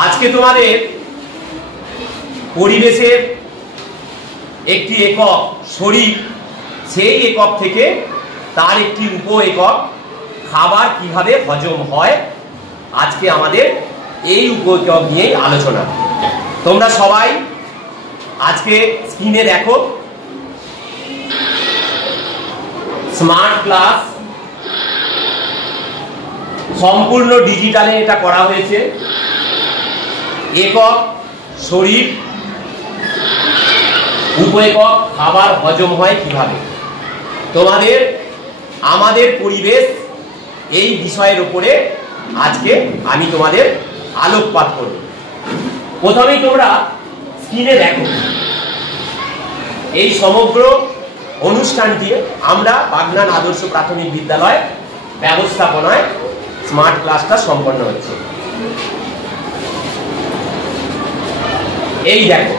আজকে তোমাদের পরিবেশের একটি একক শরীর, সেই একক থেকে তার একটি উপ একক খাবার কিভাবে হজম হয়, আজকে আমাদের এই উপ একক নিয়েই আলোচনা। তোমরা সবাই আজকে স্ক্রিনে দেখো, স্মার্ট ক্লাস সম্পূর্ণ ডিজিটালে এটা করা হয়েছে। একক শরীর, উপ একক খাবার হজম হয় কিভাবে। তোমাদের আমাদের পরিবেশ এই বিষয়ের উপরে আজকে আমি তোমাদের আলোকপাত করব। প্রথমেই তোমরা স্ক্রিনে দেখো, এই সমগ্র অনুষ্ঠানটি আমরা বাগনান আদর্শ প্রাথমিক বিদ্যালয় ব্যবস্থাপনায় স্মার্ট ক্লাসটা সম্পন্ন হচ্ছে। এই দেখো,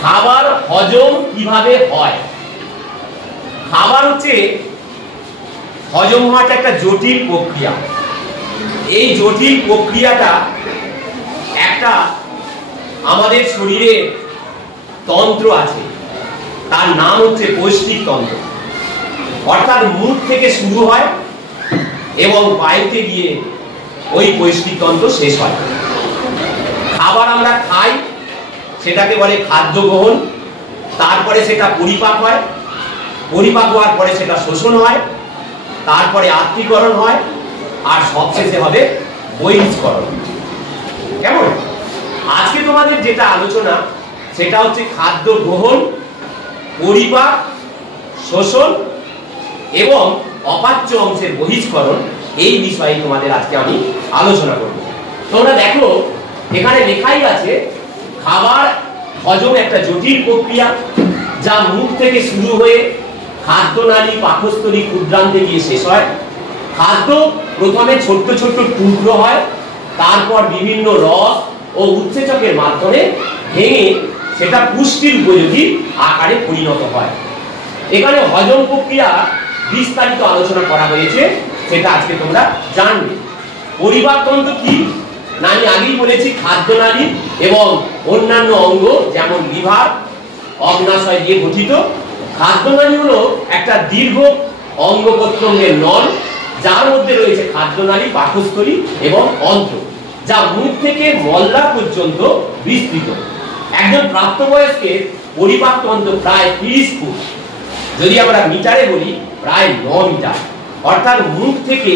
খাবার হজম কিভাবে হয়। খাবার হচ্ছে হজম হওয়াটা একটা জটিল প্রক্রিয়া। এই জটিল প্রক্রিয়াটা একটা আমাদের শরীরে তন্ত্র আছে, তার নাম হচ্ছে পৌষ্টিক তন্ত্র। অর্থাৎ মুখ থেকে শুরু হয় এবং বায়ুতে গিয়ে ওই পৌষ্টিক তন্ত্র শেষ হয়। খাবার আমরা খাই, সেটাকে বলে খাদ্য গ্রহণ। তারপরে সেটা পরিপাক হয়, পরিপাক হওয়ার পরে সেটা শোষণ হয়, তারপরে আত্তীকরণ হয়, আর সবশেষে হবে বহিষ্করণ। কেমন? আজকে তোমাদের যেটা আলোচনা সেটা হচ্ছে খাদ্য গ্রহণ, পরিপাক, শোষণ এবং অপাচ্য অংশের বহিষ্করণ। এই বিষয়ে তোমাদের আজকে আমি আলোচনা করব। তোমরা দেখো, এখানে লেখাই আছে খাবার হজম একটা জটিল প্রক্রিয়া, যা মুখ থেকে শুরু হয়ে খাদ্যনালী, পাকস্থলী, ক্ষুদ্রান্তে গিয়ে শেষ হয়। খাদ্য প্রথমে ছোট্ট ছোট্ট টুকরো হয়, তারপর বিভিন্ন রস ও উৎসেচকের মাধ্যমে ভেঙে সেটা পুষ্টির উপযোগী আকারে পরিণত হয়। এখানে হজম প্রক্রিয়া বিস্তারিত আলোচনা করা হয়েছে, সেটা আজকে তোমরা জানবে। পরিপাকতন্ত্র কি না, আমি আগেই বলেছি খাদ্যনালী এবং অন্যান্য অঙ্গ যেমন লিভার, অগ্নাশয় দিয়ে গঠিত। খাদ্যনালী হলো একটা দীর্ঘ অঙ্গ প্রত্যঙ্গের নল, যার মধ্যে রয়েছে খাদ্যনালী, পাকস্থলী এবং অন্ত্র, যা মুখ থেকে মলদ্বার পর্যন্ত বিস্তৃত। একজন প্রাপ্তবয়স্কের পরিপাকতন্ত্র প্রায় 30 ফুট, যদি আমরা মিটারে বলি প্রায় 9 মিটার। অর্থাৎ মুখ থেকে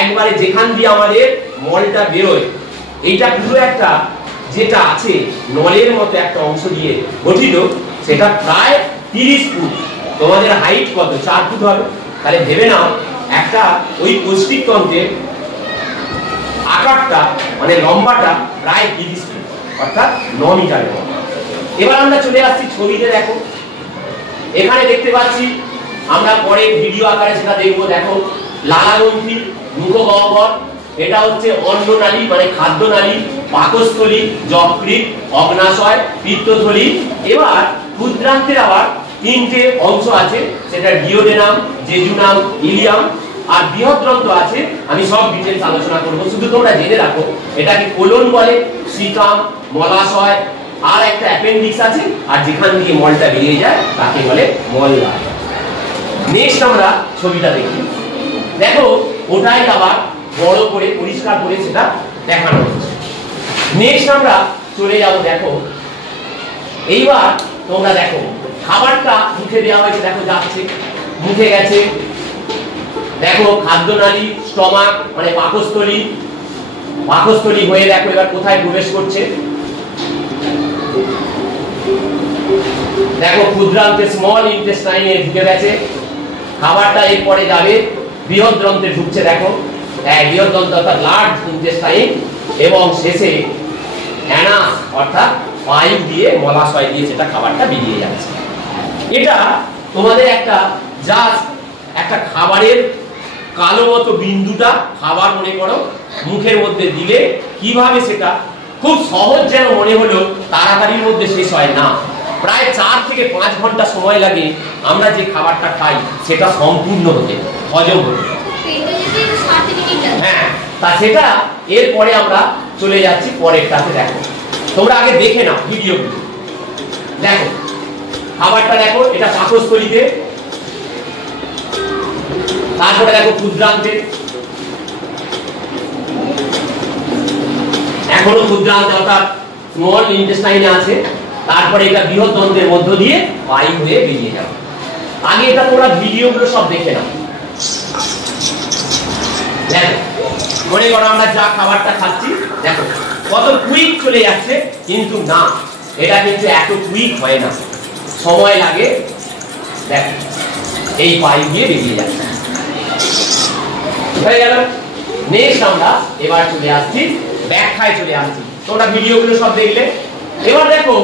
একবারে যেখান দিয়ে আমাদের মলটা বেরোয়, এইটা পুরো একটা যেটা আছে নলের মতো একটা অংশ দিয়ে গঠিত, সেটা প্রায় 30 ফুট। তোমাদের হাইট কত? 4 ফুট হবে। তাহলে ভেবে নাও একটা ওই পৌষ্টিক তন্ত্রের আকারটা মানে লম্বাটা প্রায় 30 ফুট, অর্থাৎ 9 মিটারের মতো। এবার আমরা চলে আসছি ছবিতে। দেখো, এখানে দেখতে পাচ্ছি, আমরা পরে ভিডিও আকারে সেটা দেখবো। দেখো, লালাগ্রন্থি, মুখগহ্বর, এটা হচ্ছে অন্ননালী মানে খাদ্যনালী, পাকস্থলী, যকৃৎ, অগ্নাশয়, পিত্তথলি। এবার ক্ষুদ্রান্তের আবার 3টে অংশ আছে, সেটা ডিওডেনাম, জেজুনাম, ইলিয়াম, আর বৃহদ্রন্ত্র আছে। আমি সব ডিটেইলস আলোচনা করব, শুধু তোমরা জেনে রাখো এটাকে কোলন বলে, সিকাম, মলাশয়, আর একটা অ্যাপেন্ডিক্স আছে, আর যেখান দিয়ে মলটা বেরিয়ে যায় তাকে বলে মলদ্বার। নেক্সট আমরা ছবিটা দেখি। দেখো, ওটাই আবার বড় করে পরিষ্কার করে সেটা দেখানো হচ্ছে। নেক্সট আমরা চলে যাব। দেখো, এইবার তোমরা দেখো খাবারটা মুখে দেওয়া হয়েছে। দেখো, যাচ্ছে, মুখে গেছে। দেখো, খাদ্যনালী, স্টমাক মানে পাকস্থলী, পাকস্থলী হয়ে দেখো এবার কোথায় প্রবেশ করছে। দেখো, ক্ষুদ্রান্তে স্মল ইন্টেস্টাইনে ঢুকে গেছে। খাবারটা এরপরে যাবে বৃহদ্রন্ত্রে ঢুকছে। দেখো, বৃহদ্রন্ত্র অর্থাৎ লার্জ ইন্টেস্টাইন, এবং শেষে অ্যানাস অর্থাৎ পাইপ দিয়ে, মলাশয় দিয়ে সেটা খাবারটা বেরিয়ে যাচ্ছে। এটা তোমাদের একটা জাস্ট একটা খাবারের কালো মতো বিন্দুটা খাবার মনে করো, মুখের মধ্যে দিলে কিভাবে সেটা খুব সহজ যেন মনে হলো, তাড়াতাড়ির মধ্যে শেষ হয় না। প্রায় 4 থেকে 5 ঘন্টা সময় লাগে আমরা যে খাবারটা খাই সেটা সম্পূর্ণ হতে, হজম হতে। হ্যাঁ, তা সেটা এরপরে আমরা চলে যাচ্ছি পরেরটাতে। দেখো তোমরা আগে দেখে নাও ভিডিওগুলো। দেখো খাবারটা দেখো, এটা পাকস্থলীতে, তারপরে দেখো ক্ষুদ্রান্তে, এখনো ক্ষুদ্রান্তে অর্থাৎ স্মল ইন্টেস্টাইনে আছে, তারপরে এটা বৃহৎতন্ত্রের মধ্য দিয়ে বায়ু হয়ে বেরিয়ে যাবে। আগে এটা তোমরা ভিডিওগুলো সব দেখে নাও। দেখো মনে করো আমরা যা খাবারটা খাচ্ছি, দেখো কত কুইক চলে যাচ্ছে, কিন্তু না, এটা কিন্তু এত কুইক হয় না, সময় লাগে। দেখো এই পাইপ দিয়ে বেরিয়ে যাচ্ছে, হয়ে গেল। নেক্সট আমরা এবার চলে আসছি ব্যাখ্যায় চলে আসছি। তোমরা ভিডিওগুলো সব দেখলে। এবার দেখো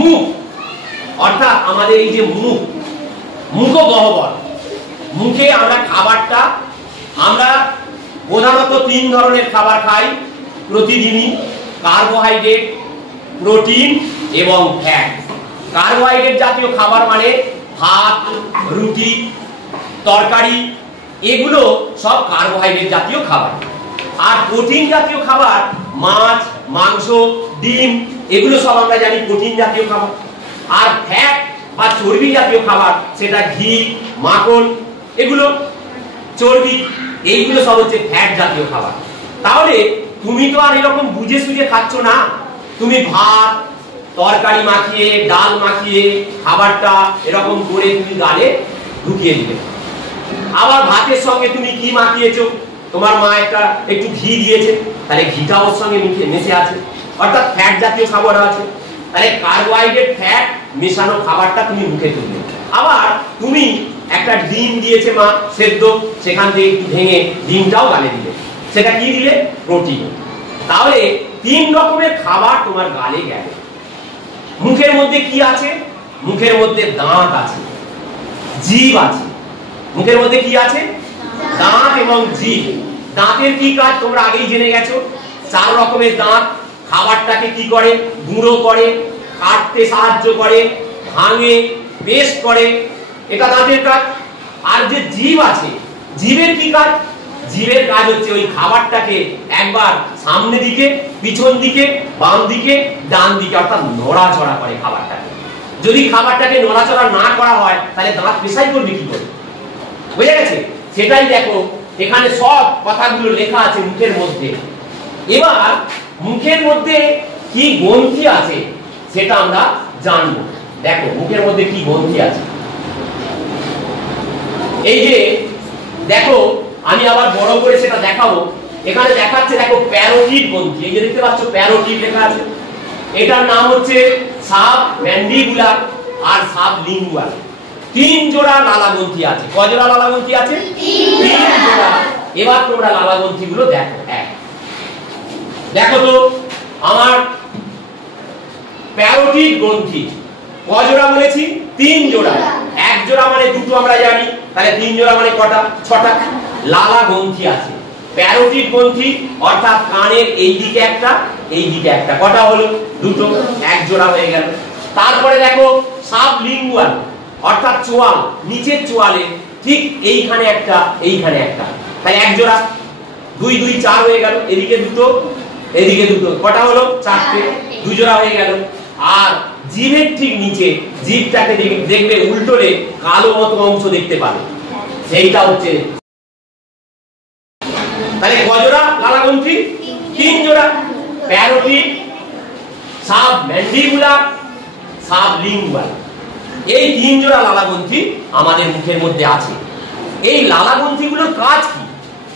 মুখ, অর্থাৎ আমাদের এই যে মুখ, মুখগহ্বর, মুখে আমরা খাবারটা, আমরা প্রধানত 3 ধরনের খাবার খাই প্রতিদিনই: কার্বোহাইড্রেট, প্রোটিন এবং ফ্যাট। কার্বোহাইড্রেট জাতীয় খাবার মানে ভাত, রুটি, তরকারি, এগুলো সব কার্বোহাইড্রেট জাতীয় খাবার। আর প্রোটিন জাতীয় খাবার মাছ, মাংস, ডিম, এগুলো সব আমরা জানি প্রোটিন জাতীয় খাবার। আর ফ্যাট বা চর্বি জাতীয় খাবার, সেটা ঘি, মাখন, এগুলো চর্বি, এইগুলো সব হচ্ছে ফ্যাট জাতীয় খাবার। তাহলে তুমি তো আর এরকম বুঝে সুঝে খাচ্ছ না, তুমি ভাত, তরকারি মাখিয়ে, ডাল মাখিয়ে খাবারটা এরকম করে তুমি গালে ঢুকিয়ে দিলে। আবার ভাতের সঙ্গে তুমি কি মাখিয়েছো? তোমার মা একটু ঘি দিয়েছে, তাহলে ঘিটা ওর সঙ্গে মিশে আছে, অর্থাৎ ফ্যাট জাতীয় খাবার আছে। তাহলে কার্বোহাইড্রেট, ফ্যাট মেশানো খাবারটা তুমি মুখে তুললে। আবার তুমি একটা ডিম দিয়েছে মা সেদ্ধ, সেখান থেকে একটু ভেঙে ডিমটাও গালে দিলে, সেটা কি দিলে? প্রোটিন। তাহলে 3 রকমের খাবার তোমার গালে গেল। মুখের মধ্যে কি আছে? মুখের মধ্যে দাঁত আছে, জিভ আছে। মুখের মধ্যে কি আছে? দাঁত এবং জিভ। দাঁতের কি কাজ তোমরা আগেই জেনে গেছো। 4 রকমের দাঁত। খাবারটাকে কি করে? গুঁড়ো করে, কাটতে সাহায্য করে, ভাঙে, পেস্ট করে, এটা দাঁতের কাজ। আর যে জিভ আছে, জিভের কি কাজ? জিভের কাজ হচ্ছে ওই খাবারটাকে একবার সামনে দিকে, পিছন দিকে, বাম দিকে, ডান দিকে, অর্থাৎ নড়াচড়া করে খাবারটাকে। যদি খাবারটাকে নড়াচড়া না করা হয়, তাহলে দাঁত পেশাই করবে কি করে? বুঝে গেছে? সেটাই দেখো এখানে সব কথাগুলো লেখা আছে মুখের মধ্যে। এবার মুখের মধ্যে কি গ্রন্থি আছে সেটা আমরা জানবো। দেখো মুখের মধ্যে কি গ্রন্থি আছে। এই যে দেখো, আমি আবার বড় করে সেটা দেখাবো। এখানে দেখাচ্ছে দেখো প্যারোটিড গ্রন্থি। এই যে দেখতে পাচ্ছ প্যারোটিড লেখা আছে, এটার নাম হচ্ছে সাব ম্যান্ডিবুলার আর সাব লিঙ্গুয়াল। 3 জোড়া লালা গ্রন্থি আছে। কয় জোড়া লালা গ্রন্থি আছে? 3 জোড়া। এবার তোমরা লালা গ্রন্থিগুলো দেখো। দেখো তো আমার প্যারোটিড গ্রন্থি কয় জোড়া বলেছি? 3 জোড়া। 1 জোড়া মানে 2টো আমরা জানি, তাহলে 3 জোড়া মানে কটা? 6টা। লালা গ্রন্থি আছে প্যারোটিড গ্রন্থি, অর্থাৎ কানের এই দিকে একটা, এই দিকে একটা। কটা হলো? 2টো, 1 জোড়া হয়ে গেল। তারপরে দেখো সাবলিঙ্গুয়াল, অর্থাৎ চোয়াল, নিচের চোয়ালে ঠিক এইখানে একটা, এইখানে একটা, তাই 1 জোড়া। 2 2 4 হয়ে গেল। এদিকে 2টো, এদিকে 2টো, কটা হলো? 4টে, 2 জোড়া হয়ে গেল। আর জিভের ঠিক নিচে, জিভটাকে দেখবে উল্টোলে কালো মতো অংশ দেখতে পাবে, সেইটা হচ্ছে। তাহলে কয় জোড়া লালা গ্রন্থি? 3 জোড়া। প্যারোটিড, সাবম্যান্ডিবুলার, সাবলিঙ্গুয়াল, এই 3 জোড়া লালা গ্রন্থি আমাদের মুখের মধ্যে আছে। এই লালা গ্রন্থিগুলোর কাজ কি?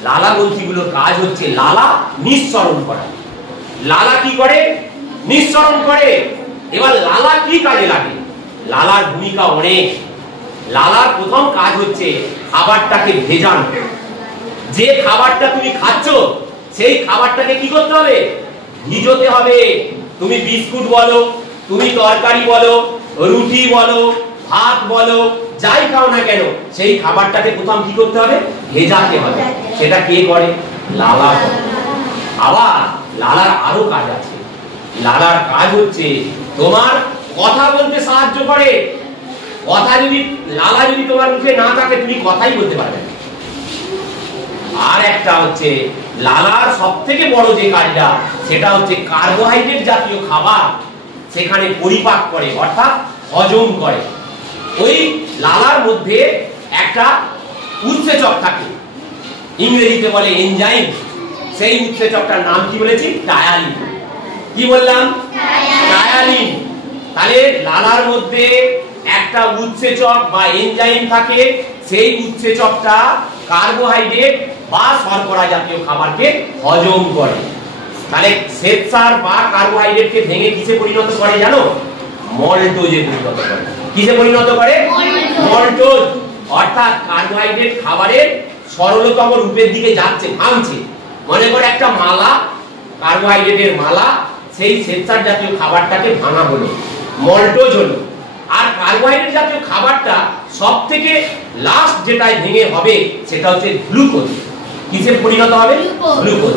লালা গ্রন্থিগুলোর কাজ হচ্ছে লালা নিঃসরণ করা। লালা কি করে? নিঃসরণ করে। এবার লালা কি কাজে লাগে? লালার ভূমিকা অনেক। লালার প্রথম কাজ হচ্ছে খাবারটাকে ভেজানো। যে খাবারটা তুমি খাচ্ছ সেই খাবারটাকে কি করতে হবে? ভিজোতে হবে। তুমি বিস্কুট বলো, তুমি তরকারি বলো, রুটি বলো, ভাত বলো, যাই খাও না কেন, সেই খাবারটাকে প্রথম কি করতে হবে? ভেজাতে হবে। সেটা কে করে? লালা করে। আবার লালার আরো কাজ আছে। লালার কাজ হচ্ছে তোমার কথা বলতে সাহায্য করে। কথা যদি, লালা যদি তোমার মুখে না থাকে তুমি কথাই বলতে পারবে না। আর একটা হচ্ছে লালার সবথেকে বড় যে কাজটা, সেটা হচ্ছে কার্বোহাইড্রেট জাতীয় খাবার সেখানে পরিপাক করে অর্থাৎ হজম করে। ওই লালার মধ্যে একটা উৎসেচক থাকে, ইংরেজিতে বলে এনজাইম। সেই উৎসেচকটার নাম কি বলেছি? টায়ালিন। কি বললাম? টায়ালিন। তাহলে লালার মধ্যে একটা উৎসেচক বা এনজাইম থাকে, সেই উৎসেচকটা কার্বোহাইড্রেট বা শর্করা জাতীয় খাবারকে হজম করে। তাহলে শ্বেতসার বা কার্বোহাইড্রেটকে ভেঙে কিসে পরিণত করে জানো? মল্টোজে পরিণত করে। কিসে পরিণত করে? মল্টোজ। অর্থাৎ কার্বোহাইড্রেট খাবারের সরলতম রূপের দিকে যাচ্ছে, ভাঙছে। মনে করে একটা মালা, কার্বোহাইড্রেটের মালা, সেই শ্বেতসার জাতীয় খাবারটাকে ভাঙা হলো, মল্টোজ হলো। আর কার্বোহাইড্রেট জাতীয় খাবারটা সব থেকে লাস্ট যেটাই ভেঙে হবে সেটা হচ্ছে গ্লুকোজ। কিসে পরিণত হবে? গ্লুকোজ।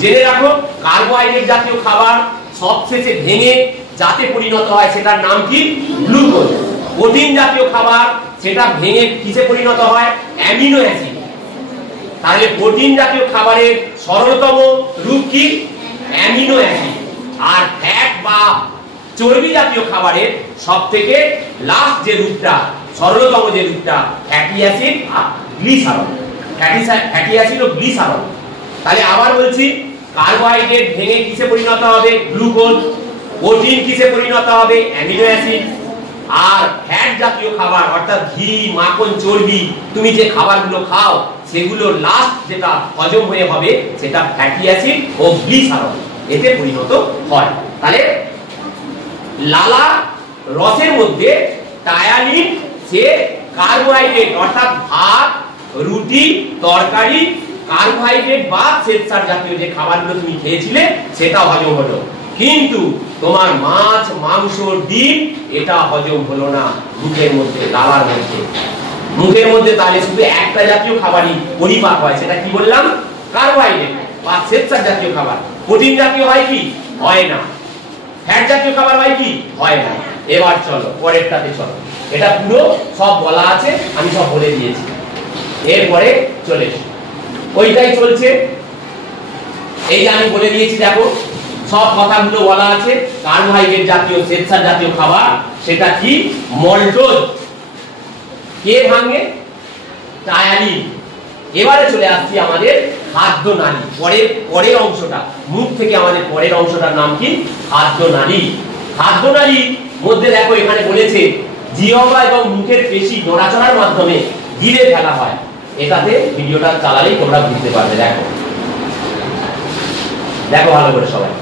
জেনে রাখো, কার্বোহাইড্রেট জাতীয় খাবার সবশেষে ভেঙে যাতে পরিণত হয় সেটার নাম কি? গ্লুকোজ। প্রোটিন জাতীয় খাবার সেটা ভেঙে কিসে পরিণত হয়? Amino acid. তাহলে প্রোটিন জাতীয় খাবারের সরলতম রূপ কি? Amino acid. আর ফ্যাট বা চর্বি জাতীয় খাবারের সবথেকে লাস্ট যে রূপটা, সরলতম যে রূপটা, ফ্যাটি অ্যাসিড আর গ্লিসারল। ফ্যাটি অ্যাসিড ও গ্লিসারল। তাহলে আবার বলছি, কার্বোহাইড্রেট ভেঙে কিসে পরিণত হবে? গ্লুকোজ। প্রোটিন কিসে পরিণত হবে? Amino acid. আর ফ্যাট জাতীয় খাবার অর্থাৎ ঘি, মাখন, চর্বি, তুমি যে খাবারগুলো খাও সেগুলো লাস্ট যেটা হজম হয়ে হবে সেটা ফ্যাটি অ্যাসিড ও গ্লিসারল, এতে পরিণত হয়। তাহলে লালা রসের মধ্যে টায়ালিন সে কার্বোহাইড্রেট অর্থাৎ ভাত, রুটি, তরকারি, কার্বোহাইড্রেট বা শ্বেতসার জাতীয় যে খাবারগুলো তুমি খেয়েছিলে সেটা হজম হলো। কিন্তু তোমার মাছ, মাংস, ডিম এটা হজম হলো না মুখের মধ্যে, লালার মধ্যে। মুখের মধ্যে তাহলে শুধু একটা জাতীয় খাবারই পরিপাক হয়, সেটা কি বললাম? কার্বোহাইড্রেট বা শ্বেতসার জাতীয় খাবার। প্রোটিন জাতীয় হয় কি? হয় না। ফ্যাট জাতীয় খাবার হয় কি? হয় না। এবার চলো পরেরটাতে চলো, এটা পুরো সব বলা আছে, আমি সব বলে দিয়েছি। এরপরে চলে ওইটাই চলছে, এই যে আমি বলে দিয়েছি, দেখো সব কথাগুলো বলা আছে। কার্বোহাইড্রেট জাতীয় শ্বেতসার জাতীয় খাবার সেটা কি? মল্টোজ। কে ভাঙে? টায়ালিন। এবারে চলে আসছি আমাদের খাদ্য নালী, পরের অংশটা, মুখ থেকে আমাদের পরের অংশটার নাম কি? খাদ্য নালী। খাদ্য নালীর মধ্যে দেখো এখানে বলেছে জিহ্বা এবং মুখের পেশি নড়াচড়ার মাধ্যমে গিলে ফেলা হয়। এটাতে ভিডিওটা চালালেই তোমরা বুঝতে পারবে। দেখো দেখো ভালো করে সবাই,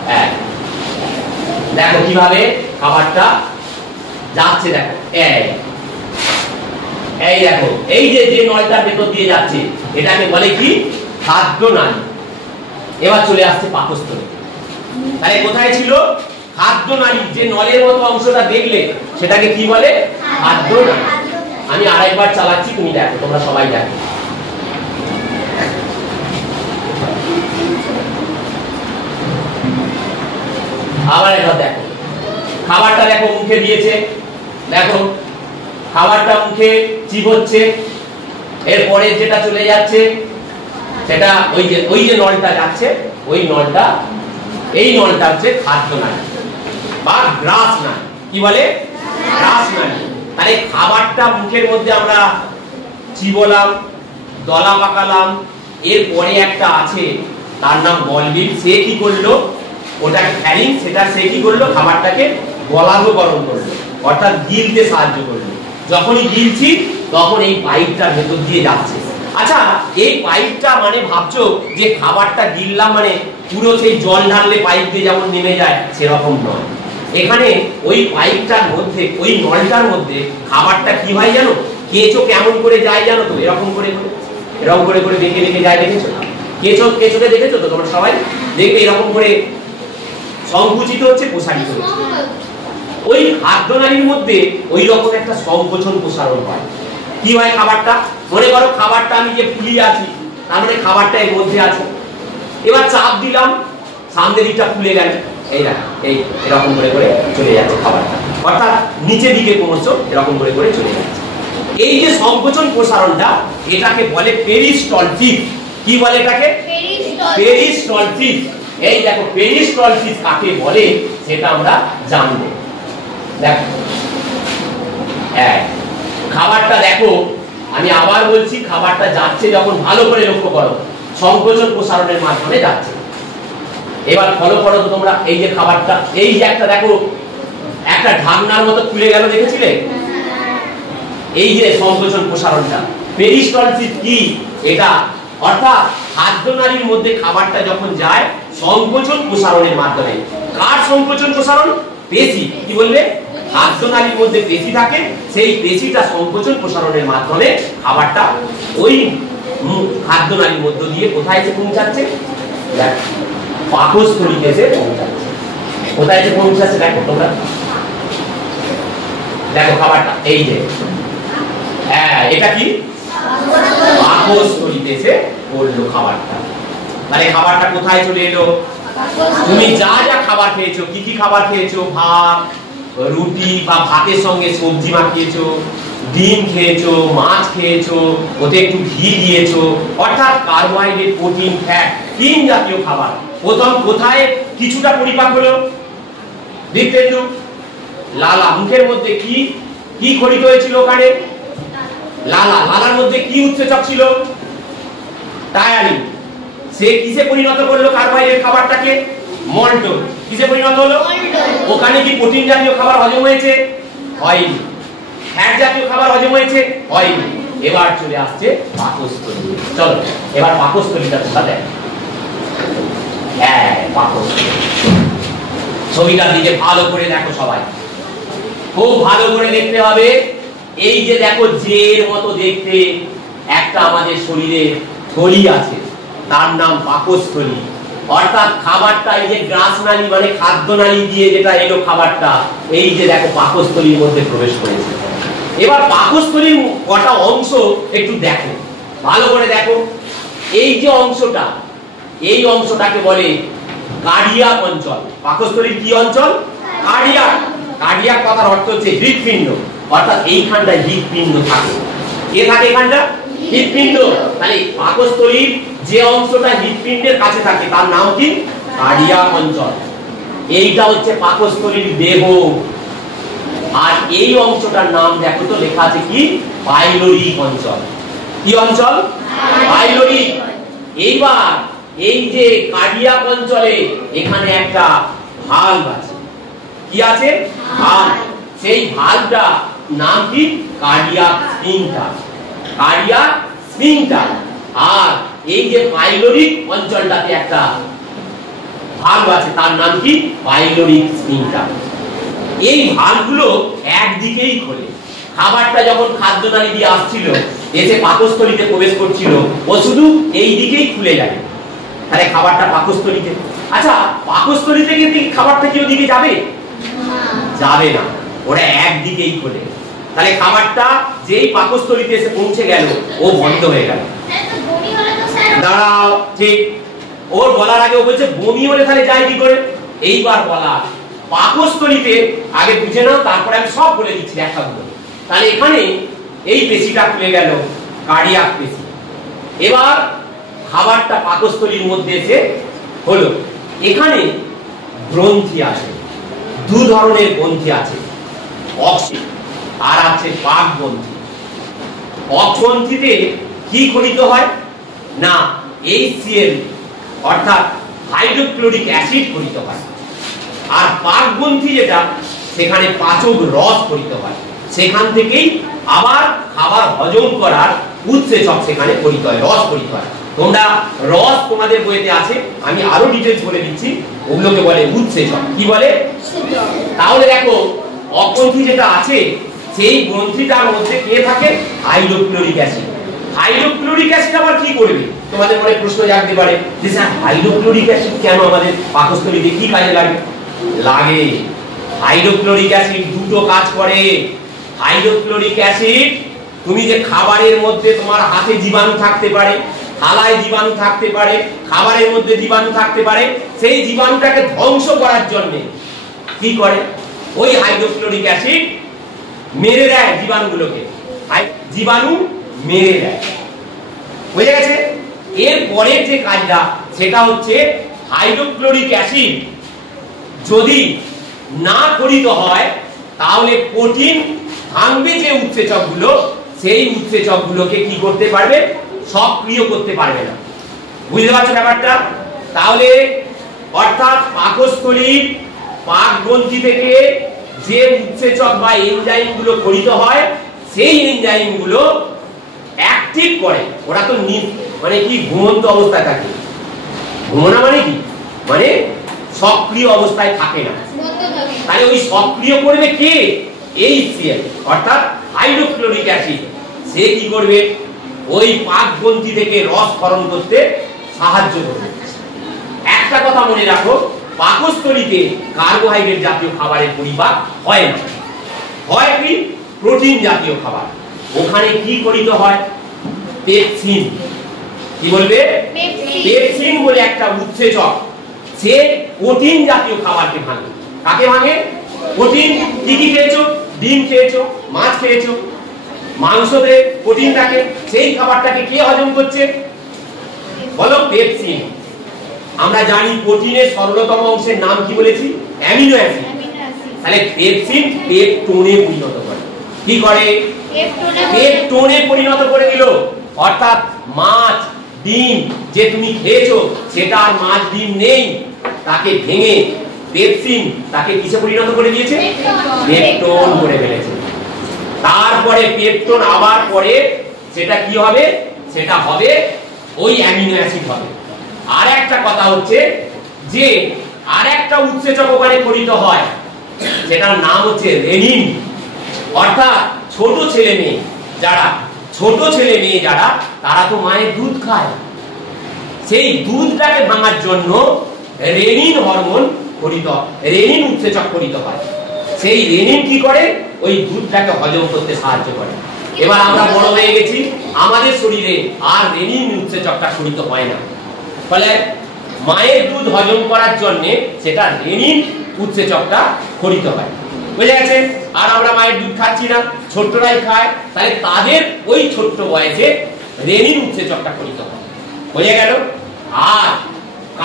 দেখো কিভাবে খাবারটা যাচ্ছে। দেখো এই দেখো, এই যে নলটার ভেতর দিয়ে যাচ্ছে এটাকে বলে কি? খাদ্য নালী। এবার চলে আসছে পাকস্থলী। তাহলে কোথায় ছিল? খাদ্য নালী। যে নলের মতো অংশটা দেখলে সেটাকে কি বলে? খাদ্য নালী। আমি আরেকবার চালাচ্ছি, তুমি দেখো, তোমরা সবাই দেখো। আবার একবার দেখো, খাবারটা দেখো মুখে দিয়েছে, দেখো খাবারটা মুখে চিবোচ্ছে, এরপরে যেটা চলে যাচ্ছে সেটা ওই যে নলটা যাচ্ছে, ওই নলটা, এই নলটা হচ্ছে খাদ্য নালী বা গ্রাস নালী। কি বলে? গ্রাস নালী। তাহলে খাবারটা মুখের মধ্যে আমরা চিবোলাম, দলা পাকালাম, এরপরে একটা আছে তার নাম গলবিল। সে কি করলো? ওটাকে ফ্যারিং, সেটা সে কি করলো? খাবারটাকে গলাধকরণ করলো, অর্থাৎ গিলতে সাহায্য করলো। যখনই গিলছি তখন এই পাইপটার ভেতর দিয়ে যাচ্ছে। আচ্ছা, এই পাইপটা মানে ভাবছো যে খাবারটা গিললাম মানে পুরো সেই জল ঢাললে পাইপ দিয়ে যেমন নেমে যায় সেরকম নয়। এখানে ওই পাইপটার মধ্যে, ওই নলটার মধ্যে খাবারটা কি হয় জানো? কেঁচো কেমন করে যায় জানো তো? এরকম করে বেঁকে বেঁকে যায়, দেখেছো? কেঁচোকে দেখেছো তো তোমরা সবাই? দেখবে এরকম করে সংকুচিত হচ্ছে, প্রসারিত হচ্ছে। ওই খাদ্য নালীর মধ্যে ওই রকম একটা সংকোচন প্রসারণ হয়। কি হয়? খাবারটা, মনে করো খাবারটা আমি যে ফুলিয়ে আছি, তার মানে খাবারটা এর মধ্যে আছে। এবার চাপ দিলাম, সামনের দিকটা ফুলে গেল, এই দেখো, এই এরকম করে চলে যাচ্ছে খাবারটা, অর্থাৎ নিচের দিকে ক্রমশ এরকম করে চলে যাচ্ছে। এই যে সংকোচন প্রসারণটা, এটাকে বলে পেরিস্টলসিস। কি বলে এটাকে? পেরিস্টলসিস। এই দেখো পেরিস্টলসিস কাকে বলে সেটা আমরা জানবো। দেখো খাবারটা দেখো, আমি আবার বলছি, খাবারটা যাচ্ছে যখন ভালো করে লক্ষ্য করো, সংকোচন প্রসারণের মাধ্যমে যাচ্ছে। এবার ফলো করো তো তোমরা, এই যে খাবারটা, এই যে একটা দেখো একটা ঢাকনার মতো খুলে গেল, দেখেছিলে? এই যে সংকোচন প্রসারণটা, পেরিস্টলসিস কি এটা? অর্থাৎ খাদ্যনালীর মধ্যে খাবারটা যখন যায় সংকোচন প্রসারণের মাধ্যমে। কার সংকোচন প্রসারণ? পেশি। কি বললে? খাদ্যনালীর মধ্যে পেশি থাকে, সেই পেশিটা সংকোচন প্রসারণের মাধ্যমে খাবারটা ওই খাদ্যনালীর মধ্য দিয়ে কোথায় এসে পৌঁছাচ্ছে? পাকস্থলীতে এসে পৌঁছাচ্ছে। কোথায় এসে পৌঁছাচ্ছে দেখো তোমরা, দেখো খাবারটা এই যে, এটা কি? পাকস্থলীতে এসে পড়লো খাবারটা। মানে খাবারটা কোথায় চলে এলো? তুমি যা যা খাবার খেয়েছো, কি কি খাবার খেয়েছো? ভাত, রুটি বা ভাতের সঙ্গে সবজি মাখিয়েছো, ডিম খেয়েছো, মাছ খেয়েছো, ওতে একটু ঘি দিয়েছো, অর্থাৎ কার্বোহাইড্রেট, প্রোটিন, ফ্যাট, তিন জাতীয় খাবার। প্রথম কোথায় কিছুটা পরিপাক হলো? হৃৎপিণ্ড, লালা। মুখের মধ্যে কি কি খরিত হয়েছিল ওখানে? লালা। লালার মধ্যে কি উৎসেচক ছিল? টায়ারিন। সে কিসে পরিণত করলো কার্বোহাইড্রেট খাবারটাকে? মল্টন। কিসে পরিণত হলো? ওখানে কি প্রোটিন জাতীয় খাবার হজম হয়েছে? হয়নি। ফ্যাট জাতীয় খাবার হজম হয়েছে? হয়নি। এবার চলে আসছে পাকস্থলী। চলো এবার পাকস্থলীটা তোমরা দেখো। পাকস্থলী ছবিটার দিকে ভালো করে দেখো সবাই, খুব ভালো করে দেখতে হবে। এই যে দেখো জের মতো দেখতে একটা আমাদের শরীরে থলি আছে, তার নাম পাকস্থলী। অর্থাৎ খাবারটা এই যে গ্রাসনালী মানে খাদ্যনালী দিয়ে যেটা এলো খাবারটা, এই যে দেখো পাকস্থলীর মধ্যে প্রবেশ করেছে। এবার পাকস্থলীর কটা অংশ একটু দেখো, ভালো করে দেখো। এই যে অংশটা, এই অংশটাকে বলে কার্ডিয়াক অঞ্চল। পাকস্থলীর কি অঞ্চল? কার্ডিয়াক। কার্ডিয়াক কথার অর্থ হচ্ছে হৃৎপিণ্ড, অর্থাৎ এইখানটায় হৃৎপিণ্ড থাকে। কে থাকে এখানটা? হৃৎপিণ্ড। তাহলে পাকস্থলীর যে অংশটা হৃৎপিণ্ডের কাছে থাকে তার নাম কি? কার্ডিয়াক অঞ্চল। এইটা হচ্ছে পাকস্থলীর দেহ। আর এই অংশটার নাম দেখো তো, লেখা আছে কি? পাইলোরিক অঞ্চল। কি অঞ্চল? পাইলোরিক। এইবার এই যে কার্ডিয়াক অঞ্চলে এখানে একটা ভালভ আছে। কি আছে? ভালভ। সেই ভালভটা নাম কি? Cardiac sphincter. Cardiac sphincter. আর এই যে পাইলোরিক অঞ্চলটাতে একটা ভালভ আছে, তার নাম কি? Pyloric sphincter. এই ভালভগুলো একদিকেই খোলে। খাবারটা যখন খাদ্যনালী দিয়ে আসছিল, এসে পাকস্থলীতে প্রবেশ করছিল, ও শুধু এই দিকেই খুলে যায়। তাহলে খাবারটা পাকস্থলীতে। আচ্ছা, পাকস্থলী থেকে কি খাবারটা কি ওদিকে যাবে? যাবে না, ওরা একদিকেই খোলে। তাহলে খাবারটা যেই পাকস্থলীতে এসে পৌঁছে গেল, ও বন্ধ হয়ে গেল। দাঁড়াও, ঠিক ওর বলার আগে ও বলছে বমি হলে তাহলে যায় কি করে? এইবার বলা পাকস্থলীতে আগে বুঝে নাও, তারপরে আমি সব বলে দিচ্ছি একটা বলে। তাহলে এখানে এই পেশিটা খুলে গেল, কার্ডিয়াক পেশি। এবার খাবারটা পাকস্থলীর মধ্যে এসে হলো। এখানে গ্রন্থি আছে, দু ধরনের গ্রন্থি আছে, অক্ষ আর আছে পাক গ্রন্থি। অক্ষ গ্রন্থিতে কি খনিত হয় না? HCl অর্থাৎ হাইড্রোক্লোরিক অ্যাসিড খনিত হয়। আর পাক গ্রন্থি যেটা, সেখানে পাচক রস খনিত হয়। সেখান থেকেই আবার খাবার হজম করার উৎসেচক সেখানে খনিত হয়, রস খনিত হয়। তোমরা রস তোমাদের বইতে আছে, আমি আরো ডিটেইলস বলে দিচ্ছি। ওগুলোকে বলে উৎসেচক। কি বলে? তাহলে দেখো অগ্রন্থি যেটা আছে, সেই গ্রন্থিটার মধ্যে কে থাকে? Hydrochloric acid. হাইড্রোক্লোরিক অ্যাসিড আবার কি করবে? তোমাদের মনে প্রশ্ন জাগতে পারে যে স্যার হাইড্রোক্লোরিক অ্যাসিড কেন আমাদের পাকস্থলীতে কি কাজে লাগে? লাগে। হাইড্রোক্লোরিক অ্যাসিড দুটো কাজ করে। হাইড্রোক্লোরিক অ্যাসিড, তুমি যে খাবারের মধ্যে তোমার হাতে জীবাণু থাকতে পারে, থালায় জীবাণু থাকতে পারে, খাবারের মধ্যে জীবাণু থাকতে পারে, সেই জীবাণুটাকে ধ্বংস করার জন্য কি করে? ওই হাইড্রোক্লোরিক অ্যাসিড মেরে দেয় জীবাণুগুলোকে। জীবাণু মেরে দেয়। বুঝে গেছে? এর পরের যে কাজটা, সেটা হচ্ছে হাইড্রোক্লোরিক অ্যাসিড যদি না খরিত হয় তাহলে প্রোটিন ভাঙবে যে উৎসেচকগুলো, সেই উৎসেচকগুলোকে কি করতে পারবে? সক্রিয় করতে পারবে না। বুঝতে পারছো ব্যাপারটা? তাহলে অর্থাৎ পাকস্থলীর পাকগ্রন্থি থেকে যে উৎসেচক বা এনজাইমগুলো খরিত হয় সেই এনজাইমগুলো অ্যাক্টিভ করে। ওরা তো মানে কি ঘুমন্ত অবস্থায় থাকে। ঘুমনা মানে কি? মানে সক্রিয় অবস্থায় থাকে না। তাহলে ওই সক্রিয় করবে কে? HCl অর্থাৎ হাইড্রোক্লোরিক অ্যাসিড। সে কি করবে? ওই পাকগ্রন্থি থেকে রস ক্ষরণ করতে সাহায্য করবে। একটা কথা মনে রাখো, পাকস্থলীতে কার্বোহাইড্রেট জাতীয় খাবারের পরিপাক হয় না, হয় কি প্রোটিন জাতীয় খাবার। ওখানে কি করিত হয়? পেপসিন। কি বলবে? পেপসিন বলে একটা উৎসেচক, সে প্রোটিন জাতীয় খাবারকে ভাঙে। কাকে ভাঙে? প্রোটিন। কি কি খেয়েছো? ডিম খেয়েছো, মাছ খেয়েছো, মাংসতে প্রোটিন থাকে, সেই খাবারটাকে কে হজম করছে? বলো, পেপসিন। আমরা জানি প্রোটিনের সরলতম অংশের নাম কি বলেছি? Amino acid. তাহলে পেপসিন পেপটোনে পরিণত করে। কি করে? পেপটোনে পরিণত করে দিল। অর্থাৎ মাছ ডিম যে তুমি খেয়েছো সেটা আর মাছ ডিম নেই, তাকে ভেঙে পেপসিন তাকে কিসে পরিণত করে দিয়েছে? পেপটোন করে ফেলেছে। তারপরে পেপটোন আবার পরে সেটা কি হবে? সেটা হবে ওই অ্যামিনো অ্যাসিড হবে। আর একটা কথা হচ্ছে যে আর একটা উৎসেচক ওখানে খরিত হয়, সেটার নাম হচ্ছে রেনিন। অর্থাৎ ছোট ছেলে মেয়ে যারা তারা তো মায়ের দুধ খায়, সেই দুধটাকে ভাঙার জন্য রেনিন হরমোন খরিত, রেনিন উৎসেচক খরিত হয়। সেই রেনিন কি করে? ওই দুধটাকে হজম করতে সাহায্য করে। এবার আমরা বড় হয়ে গেছি, আমাদের শরীরে আর রেনিন উৎসেচকটা খরিত হয় না, ফলে মায়ের দুধ হজম করার জন্য সেটা রেনিন উৎসেচকটা খরিত হয়। বুঝে গেছে? আর আমরা মায়ের দুধ খাচ্ছি না, ছোট্টরাই খায়, তাহলে তাদের ওই ছোট্ট বয়সে রেনিন উৎসেচকটা খরিত হয়। বুঝে গেল?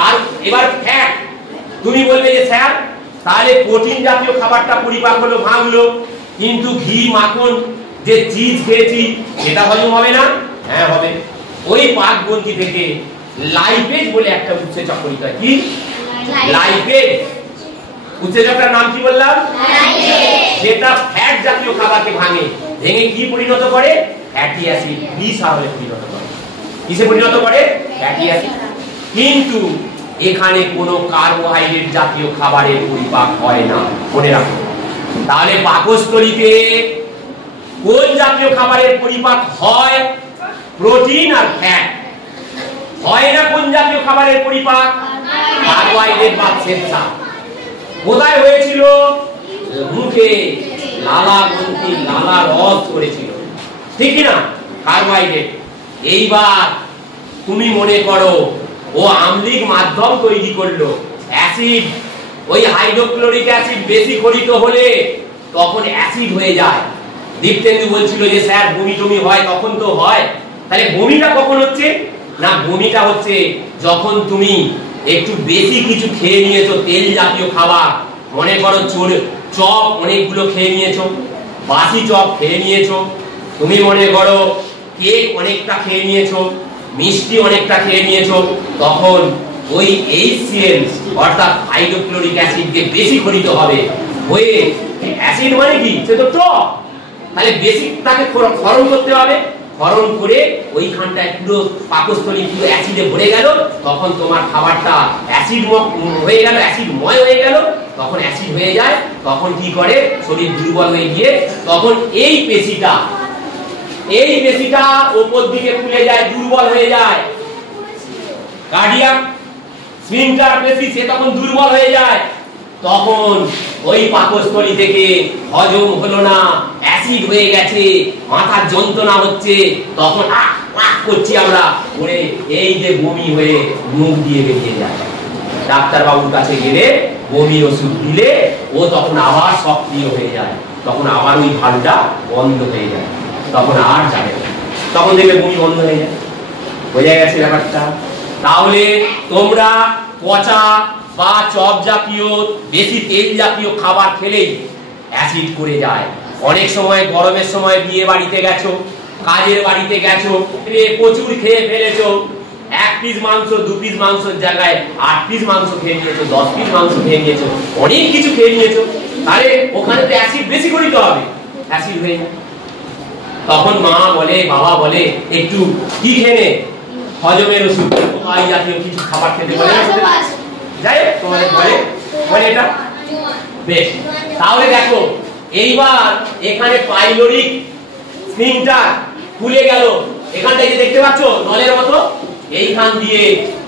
আর এবার ফ্যাট। তুমি বলবে যে স্যার তাহলে প্রোটিন জাতীয় খাবারটা পরিপাক হলো, ভাঙলো, কিন্তু ঘি মাখন যে চিজ খেয়েছি সেটা হজম হবে না? হ্যাঁ হবে। ওই পাকগ্রন্থি থেকে লাইপেজ বলে একটা উৎসেচক খরিত হয়। কি? লাইপেজ। উৎসেচকটার নাম কি বললাম? যেটা ফ্যাট জাতীয় খাবারকে ভেঙে কি পরিণত করে? ফ্যাটি অ্যাসিড, গ্লিসারলে পরিণত করে। কিসে পরিণত করে? Fatty acid. কিন্তু এখানে কোনো কার্বোহাইড্রেট জাতীয় খাবারের পরিপাক হয় না, মনে রাখো। তাহলে পাকস্থলীতে কোন জাতীয় খাবারের পরিপাক হয়? প্রোটিন আর ফ্যাট। হয় না কোন জাতীয় খাবারের পরিপাক? কার্বোহাইড্রেট বা শ্বেতসার। কোথায় হয়েছিল? মুখে, লালা গ্রন্থি, লালা রস করেছিল, ঠিক না? কার্বোহাইড্রেট। এইবার তুমি মনে করো ও আম্লিক মাধ্যম তৈরি করলো, অ্যাসিড। ওই হাইড্রোক্লোরিক অ্যাসিড বেশি খরিত হলে তখন অ্যাসিড হয়ে যায়। দীপ্তেন্দু বলছিল যে স্যার বমি টমি হয়, তখন তো হয়। তাহলে বমিটা কখন হচ্ছে? না, বমিটা হচ্ছে যখন তুমি একটু বেশি কিছু খেয়ে নিয়েছো, তেল জাতীয় খাবার, মনে করো চপ অনেকগুলো খেয়ে নিয়েছো, বাসি চপ খেয়ে নিয়েছো, তুমি মনে করো কেক অনেকটা খেয়ে নিয়েছো, মিষ্টি অনেকটা খেয়ে নিয়েছো, তখন ওই HCl অর্থাৎ হাইড্রোক্লোরিক অ্যাসিডকে বেশি খরিত হবে। হয়ে অ্যাসিড মানে কি? সে তো টক। তাহলে বেশি তাকে ক্ষরণ করতে হবে। ক্ষরণ করে ওইখানটায় পুরো পাকস্থলী পুরো অ্যাসিডে ভরে গেল, তখন তোমার খাবারটা অ্যাসিড হয়ে গেল, অ্যাসিডময় হয়ে গেল। তখন অ্যাসিড হয়ে যায়, তখন কি করে? শরীর দুর্বল হয়ে গিয়ে তখন এই পেশিটা উপর দিকে ফুলে যায়, দুর্বল হয়ে যায়। কার্ডিয়াক স্ফিংক্টার পেশি সে তখন দুর্বল হয়ে যায়। তখন ওই পাকস্থলী থেকে হজম হলো না, অ্যাসিড হয়ে গেছে, মাথার যন্ত্রণা হচ্ছে, তখন করছি আমরা করে এই যে বমি হয়ে মুখ দিয়ে বেরিয়ে যায়। ডাক্তার বাবুর কাছে গেলে বমির ওষুধ দিলে ও তখন আবার সক্রিয় হয়ে যায়, তখন আবার ওই ভালটা বন্ধ হয়ে যায়, তখন আর যাবে না, তখন দেখবে বমি বন্ধ হয়ে যায়। বোঝা গেছে ব্যাপারটা? তাহলে তোমরা পচা বা চপ জাতীয় বেশি তেল জাতীয় খাবার খেলেই অ্যাসিড করে যায়। অনেক সময় গরমের সময় বিয়ে বাড়িতে গেছো, কাজের বাড়িতে গেছো, প্রচুর খেয়ে ফেলেছো, 1 পিস মাংস 2 পিস মাংসের জায়গায় 8 পিস মাংস খেয়ে নিয়েছো, 10 পিস মাংস খেয়ে নিয়েছো, অনেক কিছু খেয়ে নিয়েছো, তাহলে ওখানে তো অ্যাসিড বেশি করে দিতে হবে, অ্যাসিড হয়ে যায়। তখন মা বলে, বাবা বলে, একটু কি খেয়ে হজমের ওষুধ এই জাতীয় কিছু খাবার খেতে বলে, যাই হোক তোমাদের বলে এটা বেশ। তাহলে দেখো এইবার এখানে পাইলোরিক স্ফিংক্টার খুলে গেল, এখানটা যে দেখতে পাচ্ছ নলের মতো, এইখান দিয়ে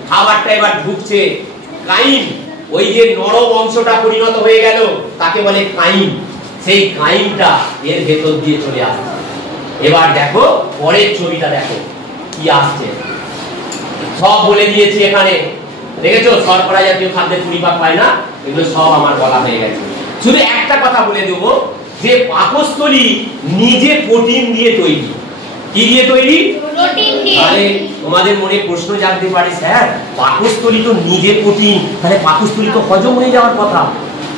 খাবারটা এবার ঢুকছে। কাইম, ওই যে নরম অংশটা পরিণত হয়ে গেল তাকে বলে কাইম, সেই কাইমটা এর ভেতর দিয়ে চলে আসছে। এবার দেখো পরের ছবিটা দেখো কি আসছে, সব বলে দিয়েছি এখানে, দেখেছো শর্করা জাতীয় খাদ্যের পরিপাক হয় না, এগুলো সব আমার বলা হয়ে গেছে। শুধু একটা কথা বলে দেব যে পাকস্থলী নিজে প্রোটিন দিয়ে তৈরি। কি দিয়ে তৈরি? প্রোটিন দিয়ে। তাহলে তোমাদের মনে প্রশ্ন জাগতে পারে, স্যার পাকস্থলী তো নিজে প্রোটিন, তাহলে পাকস্থলী তো হজম হয়ে যাওয়ার কথা,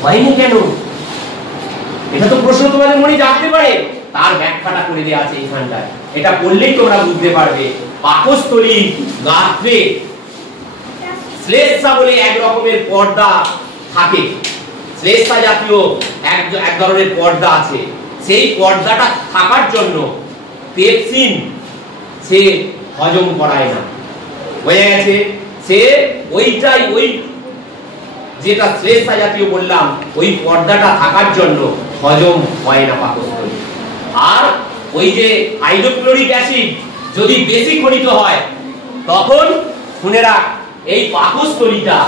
হয়নি কেন? এটা তো প্রশ্ন তোমাদের মনে জাগতে পারে, তার ব্যাখ্যাটা করে দেওয়া আছে এইখানটায়। এটা পড়লেই তোমরা বুঝতে পারবে। পাকস্থলী গাত্রে শ্লেষ্মা বলে এক রকমের পর্দা থাকে, শ্লেষ্মা জাতীয় এক ধরনের পর্দা আছে, সেই পর্দাটা থাকার জন্য পেপসিন সে হজম করায় না, বোঝা গেছে? সে ওইটাই, ওই যেটা শ্লেষ্মা জাতীয় বললাম, ওই পর্দাটা থাকার জন্য হজম হয় না পাকস্থলী। আর ওই যে হাইড্রোক্লোরিক অ্যাসিড যদি বেশি খনিত হয় তখন শুনে রাখ এই পাকস্থলীটা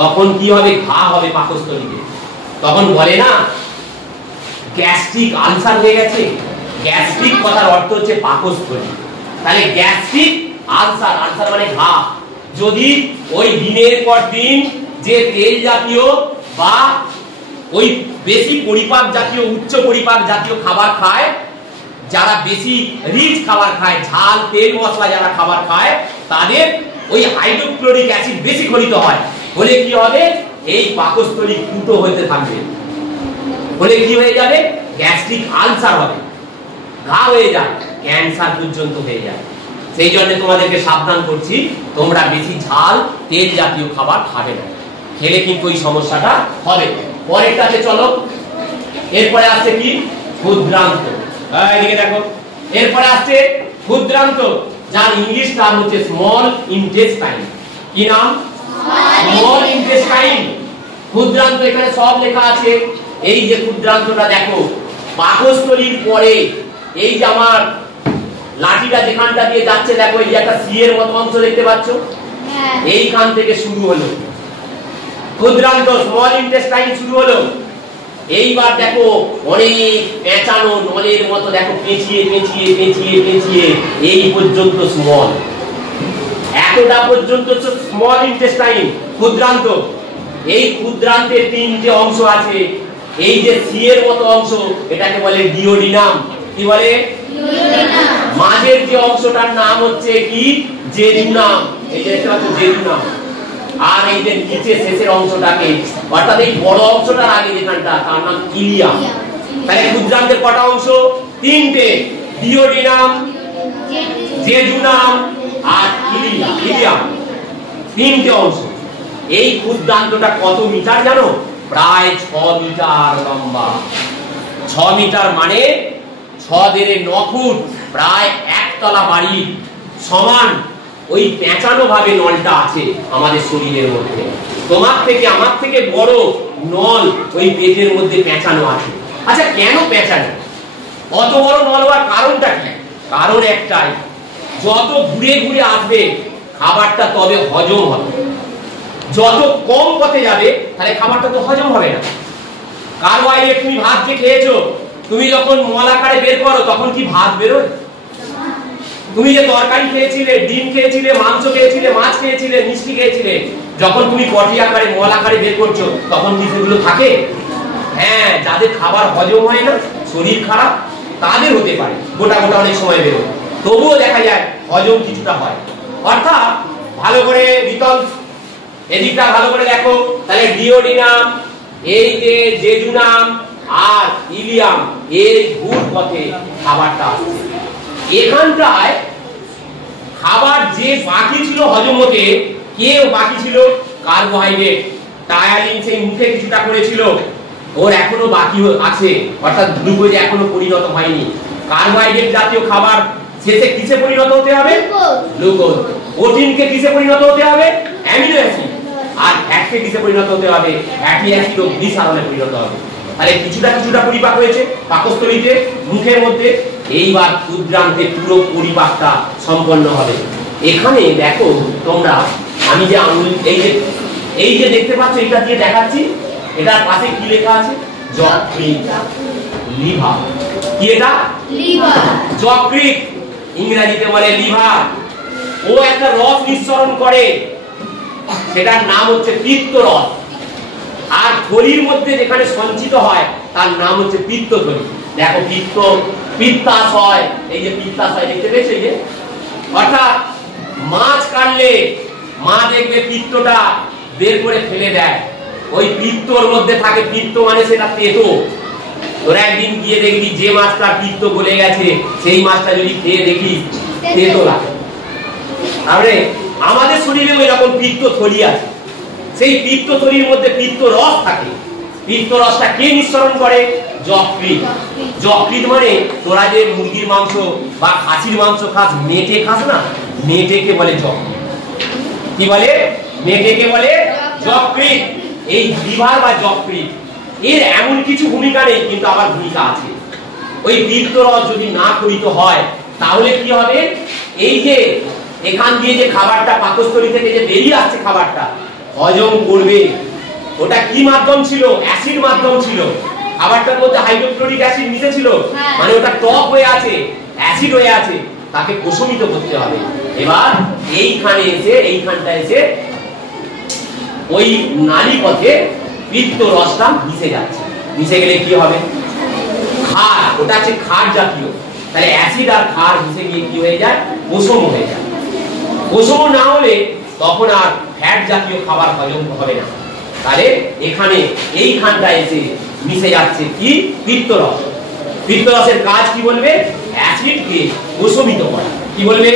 তখন কি হবে, ঘা হবে পাকস্থলীতে। তখন বলে না গ্যাস্ট্রিক আলসার হয়ে গেছে, গ্যাস্ট্রিক কথার অর্থ হচ্ছে পাকস্থলী। তাহলে গ্যাস্ট্রিক আলসার, আলসার মানে ঘা, যদি ওই দিনের পর দিন যে তেল জাতীয় বা ওই বেশি পরিপাক জাতীয়, উচ্চ পরিপাক জাতীয় খাবার খায়, যারা বেশি রিচ খাবার খায়, ঝাল তেল মশলা যারা খাবার খায়, তাদের ওই হাইড্রোক্লোরিক অ্যাসিড বেশি খনিত হয়, বলে কি হবে, এই পাকস্থলী ফুটো হতে থাকবে, বলে কি হয়ে যাবে, গ্যাস্ট্রিক আলসার হবে, ঘা হয়ে যায়, ক্যান্সার পর্যন্ত হয়ে যায়। সেই জন্য তোমাদেরকে সাবধান করছি, তোমরা বেশি ঝাল তেল জাতীয় খাবার খাবে না, খেলে কিন্তু ওই সমস্যাটা হবে। পরেরটাতে চলো, এরপরে আসছে কি, ক্ষুদ্রান্ত। এদিকে দেখো, এরপরে আসছে ক্ষুদ্রান্ত, যার ইংলিশ নাম হচ্ছে স্মল ইন্টেস্টাইন। কি নাম? Small intestine. ক্ষুদ্রান্ত এখানে সব লেখা আছে। এই যে ক্ষুদ্রান্তটা দেখো, পাকস্থলীর পরে এই যে আমার লাঠিটা যেখানটা দিয়ে যাচ্ছে, দেখো এই যে একটা সি এর মতো অংশ দেখতে পাচ্ছ, এইখান থেকে শুরু হলো ক্ষুদ্রান্ত, স্মল ইন্টেস্টাইন শুরু হলো। এইবার দেখো অনেক পেঁচানো নলের মতো, দেখো পেঁচিয়ে পেঁচিয়ে পেঁচিয়ে পেঁচিয়ে এই পর্যন্ত স্মল, এতটা পর্যন্ত স্মল ইন্টেস্টাইন ক্ষুদ্রান্ত। এই ক্ষুদ্রান্তের 3টে অংশ আছে। এই যে সি এর মতো অংশ, এটাকে বলে ডিওডিনাম। কি বলে? ডিওডিনাম। মাঝের যে অংশটার নাম হচ্ছে কি, জেজুনাম। এই যে দেখতে পাচ্ছ জেজুনাম। আর এই যে নিচে শেষের অংশটাকে, অর্থাৎ এই বড় অংশটার আগে যেখানটা, তার নাম ইলিয়াম। তাহলে ক্ষুদ্রান্তের কটা অংশ? 3টে, ডিওডিনাম, জেজুনাম আর ইলিয়াম, 3টে অংশ। এই ক্ষুদ্রান্তটা কত মিটার জানো? প্রায় 6 মিটার লম্বা। 6 মিটার মানে 6 × 9 ফুট, প্রায় একতলা বাড়ি সমান ওই পেঁচানো ভাবে নলটা আছে আমাদের শরীরের মধ্যে। তোমার থেকে আমার থেকে বড় নল ওই পেটের মধ্যে পেঁচানো আছে। আচ্ছা, কেন পেঁচানো? অত বড় নল হওয়ার কারণটা কি? কারণ একটাই, যত ঘুরে ঘুরে আসবে খাবারটা তবে হজম হবে। যত কম পথে যাবে তাহলে খাবারটা তো হজম হবে না। কার্বোহাইড্রেট, তুমি ভাত যে খেয়েছো, তুমি যখন মল আকারে বের করো তখন কি ভাত বেরোয়? তুমি যে তরকারি খেয়েছিলে, ডিম খেয়েছিলে, মাংস খেয়েছিলে, মাছ খেয়েছিলে, মিষ্টি খেয়েছিলে, যখন তুমি পটি আকারে মল আকারে বের করছো তখন কি সেগুলো থাকে? হ্যাঁ, যাদের খাবার হজম হয় না, শরীর খারাপ, তাদের হতে পারে গোটা গোটা অনেক সময় বেরোয়, তবুও দেখা যায় হজম কিছুটা হয়। অর্থাৎ ভালো করে রিতল এদিকটা ভালো করে দেখো, তাহলে ডিওডিনাম, এই যে জেজুনাম আর ইলিয়াম, এই গুড পথে খাবারটা আসছে। এখানটায় খাবার যে বাকি ছিল হজম হতে, কে বাকি ছিল? কার্বোহাইড্রেট। টায়ালিন সেই মুখে কিছুটা করেছিল, ওর এখনো বাকি আছে, অর্থাৎ গ্লুকোজ এখনো পরিণত হয়নি। কার্বোহাইড্রেট জাতীয় খাবার শেষে কিসে পরিণত হতে হবে? গ্লুকোজ। প্রোটিনকে কিসে পরিণত হতে হবে? Amino acid. আর ফ্যাটকে কিসে পরিণত হতে হবে? ফ্যাটি অ্যাসিড ও গ্লিসারলে পরিণত হবে। তাহলে কিছুটা কিছুটা পরিপাক হয়েছে পাকস্থলীতে, মুখের মধ্যে। এইবার ক্ষুদ্রান্তে পুরো পরিপাকটা সম্পন্ন হবে। এখানে দেখো তোমরা, আমি যে আঙুল এই যে দেখতে পাচ্ছ, এটা দিয়ে দেখাচ্ছি, এটার পাশে কি লেখা আছে? যকৃৎ, লিভার। কি এটা? লিভার। যকৃৎ ইংরেজিতে বলে লিভার। ও একটা রস নিঃসরণ করে, সেটার নাম হচ্ছে পিত্তরস। আর থলির মধ্যে যেখানে সঞ্চিত হয় তার নাম হচ্ছে পিত্তথলি। দেখো পিত্তাশয়, এই যে পিত্তাশয় দেখতে পেয়েছো, এই যে, অর্থাৎ মাছ কাটলে মা দেখবে পিত্তটা বের করে ফেলে দেয়, ওই পিত্তর মধ্যে থাকে। পিত্ত মানে সেটা তেতো। তোরা একদিন গিয়ে দেখবি যে মাছটা পিত্ত গলে গেছে, সেই মাছটা যদি খেয়ে দেখিস তেতো লাগে। তাহলে আমাদের শরীরে ওই রকম পিত্ত থলি আছে, সেই পিত্ত থলির মধ্যে পিত্ত রস থাকে। পিত্ত রসটা কে নিঃসরণ করে? যকৃৎ। যকৃৎ মানে তোরা যে মুরগির মাংস বা খাসির মাংস খাস, মেটে খাস না, মেটেকে বলে যকৃৎ। কি বলে? মেটেকে বলে যকৃৎ। এই লিভার বা যকৃৎ এর এমন কিছু ভূমিকা নেই, কিন্তু আবার ভূমিকা আছে। ওই পিত্ত রস যদি না পরিত হয় তাহলে কি হবে? এই যে এখান দিয়ে যে খাবারটা পাকস্থলী থেকে যে বেরিয়ে আসছে, খাবারটা হজম করবে। ওটা কি মাধ্যম ছিল? অ্যাসিড মাধ্যম ছিল। খাবারটার মধ্যে হাইড্রোক্লোরিক অ্যাসিড মিশেছিল, মানে ওটা টক হয়ে আছে, অ্যাসিড হয়ে আছে, তাকে প্রশমিত করতে হবে। এবার এইখানে এসে, এইখানটা এসে ওই নালী পথে পিত্ত রসটা মিশে যাচ্ছে। মিশে গেলে কি হবে? ক্ষার। ওটা হচ্ছে ক্ষার জাতীয়। তাহলে অ্যাসিড আর ক্ষার মিশে গিয়ে কি হয়ে যায়? পশম হয়ে যায়। পশম না হলে তখন আর ফ্যাট জাতীয় খাবার হজম হবে না। তাহলে এখানে এইখানটা এসে মিশে যাচ্ছে কি? পিত্তরস। পিত্তরসের কাজ কি বলবে? অ্যাসিডকে প্রশমিত করা। কি বলবে?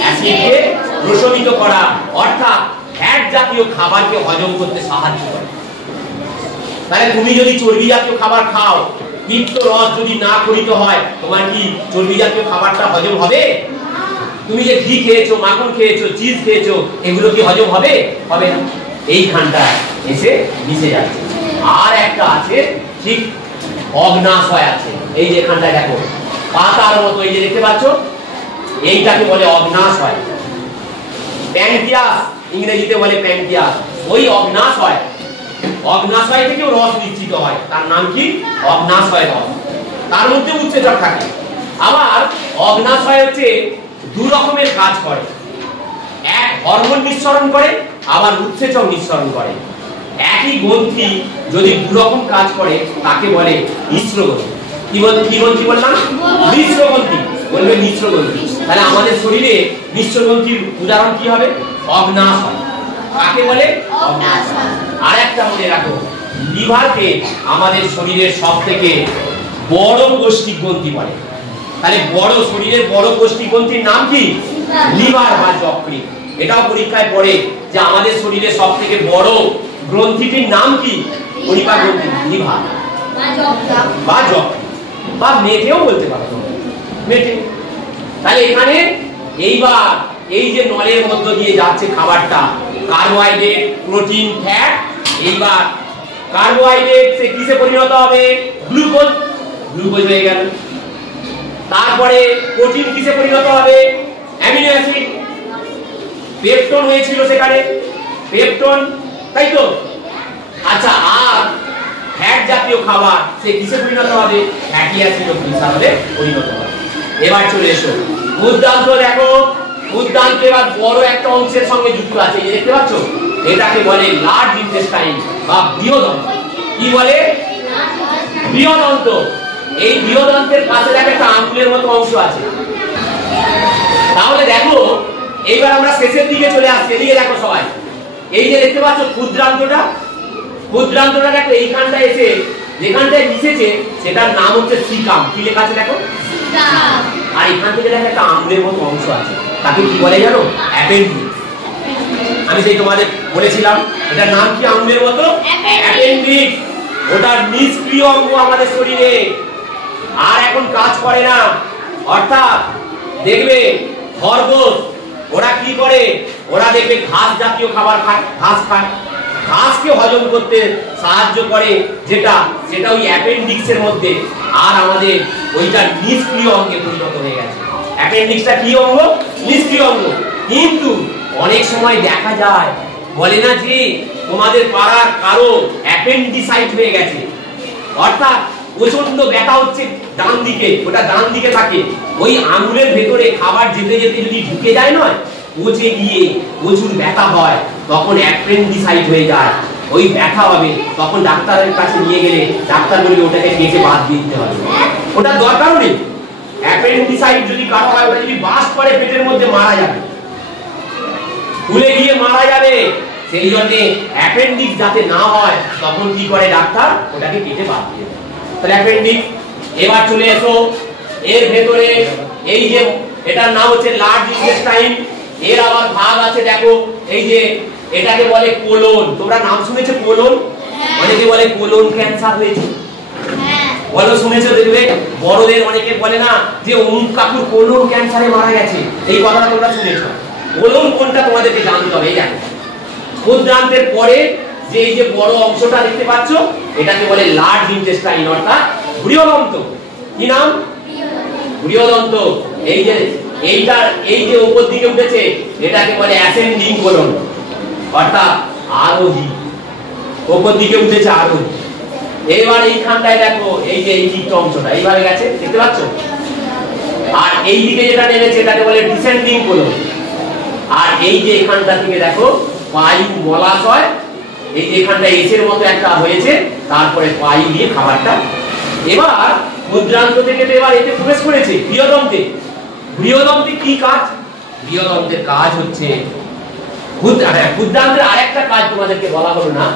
অ্যাসিডকে প্রশমিত করা, অর্থাৎ ফ্যাট জাতীয় খাবারকে হজম করতে সাহায্য করে। তাহলে তুমি যদি চর্বি জাতীয় খাবার খাও, পিত্তরস যদি না পরিত হয়, তোমার কি চর্বি জাতীয় খাবারটা হজম হবে? তুমি যে ঘি খেয়েছো, মাখন খেয়েছো, চিজ খেয়েছো, এগুলো কি হজম হবে? হবে না। এইখানটা এসে মিশে যাচ্ছে। আর একটা আছে ঠিক অগ্নাশয় আছে, এই যে এখানটা দেখো পাতার মতো, এই যে দেখতে পাচ্ছ, এইটাকে বলে অগ্নাশয়। প্যানক্রিয়াস ইংরেজিতে বলে প্যানক্রিয়াস। ওই অগ্নাশয়, অগ্নাশয় থেকেও রস নিশ্চিত হয়, তার নাম কি? অগ্নাশয় রস। তার মধ্যে উৎসেচক থাকে। আবার অগ্নাশয় হচ্ছে দু রকমের কাজ করে, এক হরমোন নিঃসরণ করে, আবার উৎসেচক নিঃসরণ করে। একই গ্রন্থি যদি দু রকম কাজ করে তাকে বলে মিশ্র গ্রন্থি। কি গ্রন্থি বললাম? মিশ্র গ্রন্থি। বলবে মিশ্র গ্রন্থি। তাহলে আমাদের শরীরে মিশ্র গ্রন্থির উদাহরণ কি হবে? অগ্নাশয়। কাকে বলে? অগ্নাশয়। আর একটা মনে রাখো, লিভারকে আমাদের শরীরের সবথেকে বড় কোষ্ঠিক গ্রন্থি বলে। তাহলে বড় শরীরের বড় কোষ্ঠিক গ্রন্থির নাম কি? লিভার বা যকৃৎ। এটাও পরীক্ষায় পড়ে যে আমাদের শরীরের সবথেকে বড় গ্রন্থিটির নাম কি? পরিপাক গ্রন্থি, লিভার বা যকৃৎ বা মেটেও বলতে পারো, মেটে। তাহলে এখানে এইবার এই যে নলের মধ্য দিয়ে যাচ্ছে খাবারটা, কার্বোহাইড্রেট, প্রোটিন, ফ্যাট, এইবার কার্বোহাইড্রেট সে কিসে পরিণত হবে? গ্লুকোজ। গ্লুকোজ হয়ে গেল। তারপরে প্রোটিন কিসে পরিণত হবে? Amino acid. পেপটন হয়েছিল সেখানে, পেপটন, তাই তো? আচ্ছা, আর ফ্যাট জাতীয় খাবার সে কিসে পরিণত হবে? ফ্যাটি অ্যাসিড ও গ্লিসারলে পরিণত হবে। এবার চলে এসো ক্ষুদ্রান্ত। দেখো ক্ষুদ্রান্ত এবার বড় একটা অংশের সঙ্গে যুক্ত আছে, এই দেখতে পাচ্ছ, এটাকে বলে লার্জ ইন্টেস্টাইন বা বৃহদন্ত। কি বলে? বৃহদন্ত। এই বৃহদন্তের পাশে দেখো একটা আঙ্গুলের মতো অংশ আছে। তাহলে দেখো এইবার আমরা শেষের দিকে চলে আসছি। এদিকে দেখো সবাই, এই যে দেখতে পাচ্ছ ক্ষুদ্রান্তটা, ক্ষুদ্রান্তটা দেখো এইখানটায় এসে যেখানটায় মিশেছে সেটার নাম হচ্ছে সিকাম। কি লেখা আছে দেখো? আর এখান থেকে দেখো একটা আঙুলের মতো অংশ আছে, তাকে কি বলে জানো? অ্যাপেন্ডিক্স। আমি সেই তোমাদের বলেছিলাম এটার নাম কি আঙুলের মতো? অ্যাপেন্ডিক্স। ওটার নিষ্ক্রিয় অঙ্গ আমাদের শরীরে, আর এখন কাজ করে না। অর্থাৎ দেখবে খরগোশ ওরা কি করে, ওরা দেখবে ঘাস জাতীয় খাবার খায়, ঘাস খায়, ঘাসকে হজম করতে সাহায্য করে যেটা, সেটা ওই অ্যাপেন্ডিক্সের মধ্যে। আর আমাদের ওইটা নিষ্ক্রিয় অঙ্গে পরিণত হয়ে গেছে। অ্যাপেন্ডিক্সটা কি অঙ্গ? নিষ্ক্রিয় অঙ্গ। কিন্তু অনেক সময় দেখা যায়, বলে না যে তোমাদের পাড়ার কারো অ্যাপেন্ডিসাইট হয়ে গেছে, অর্থাৎ প্রচন্ড ব্যথা হচ্ছে ডান দিকে, ওটা ডান দিকে থাকে, ওই আঙুলের ভেতরে খাবার যেতে যেতে যদি ঢুকে যায় নয়, পচে গিয়ে প্রচুর ব্যথা হয়, তখন অ্যাপেন্ডিসাইট হয়ে যায়, ওই ব্যথা হবে, তখন ডাক্তারের কাছে নিয়ে গেলে ডাক্তার বলবে ওটাকে কেটে বাদ দিয়ে দিতে হবে। ওটা দরকার নেই। অ্যাপেন্ডিসাইট যদি কাটা হয়, ওটা যদি বাস করে পেটের মধ্যে মারা যাবে, ফুলে গিয়ে মারা যাবে। সেই জন্য অ্যাপেন্ডিক্স যাতে না হয় তখন কি করে ডাক্তার? ওটাকে কেটে বাদ দিয়ে দেয়। তাহলে অ্যাপেন্ডিক্স। এবার চলে এসো এর ভেতরে, এই যে এটার নাম হচ্ছে লার্জ ইন্টেস্টাইন, এর আবার ভাগ আছে দেখো, এই যে এটাকে বলে কোলন। তোমরা নাম শুনেছো কোলন? অনেকে বলে কোলন ক্যান্সার হয়েছে, বলো শুনেছো? দেখবে বড়দের অনেকে বলে না যে অমুক কাকুর কোলন ক্যান্সারে মারা গেছে, এই কথাটা তোমরা শুনেছো। কোলন কোনটা তোমাদেরকে জানতে হবে। এই দেখো ক্ষুদ্রান্তের পরে যে এই যে বড় অংশটা দেখতে পাচ্ছ, এটাকে বলে লার্জ ইন্টেস্টাইন, অর্থাৎ বৃহদন্ত। কি নাম? বৃহদন্ত। এই যে এইটা, এই যে উপর দিকে উঠেছে, এটাকে বলে অ্যাসেন্ডিং কোলন, অর্থাৎ আরোহী, উপর দিকে উঠেছে আরোহী। এবার এইখানটায় দেখো, এই যে এই চিত্র অংশটা এইভাবে গেছে, দেখতে পাচ্ছ? আর এই দিকে যেটা নেমেছে এটাকে বলে ডিসেন্ডিং কোলন। আর এই যে এখানটা থেকে দেখো পায়ু মলাশয়, এই যে এখানটা এসের মতো একটা হয়েছে, তারপরে পায়ু দিয়ে খাবারটা। এবার ক্ষুদ্রান্ত থেকে এবার এতে প্রবেশ করেছে বৃহদন্তে। বৃহদন্তে কি কাজ? বৃহদন্তের কাজ হচ্ছে ক্ষুদ্রান্তের আরেকটা কাজ তোমাদেরকে বলা হলো না।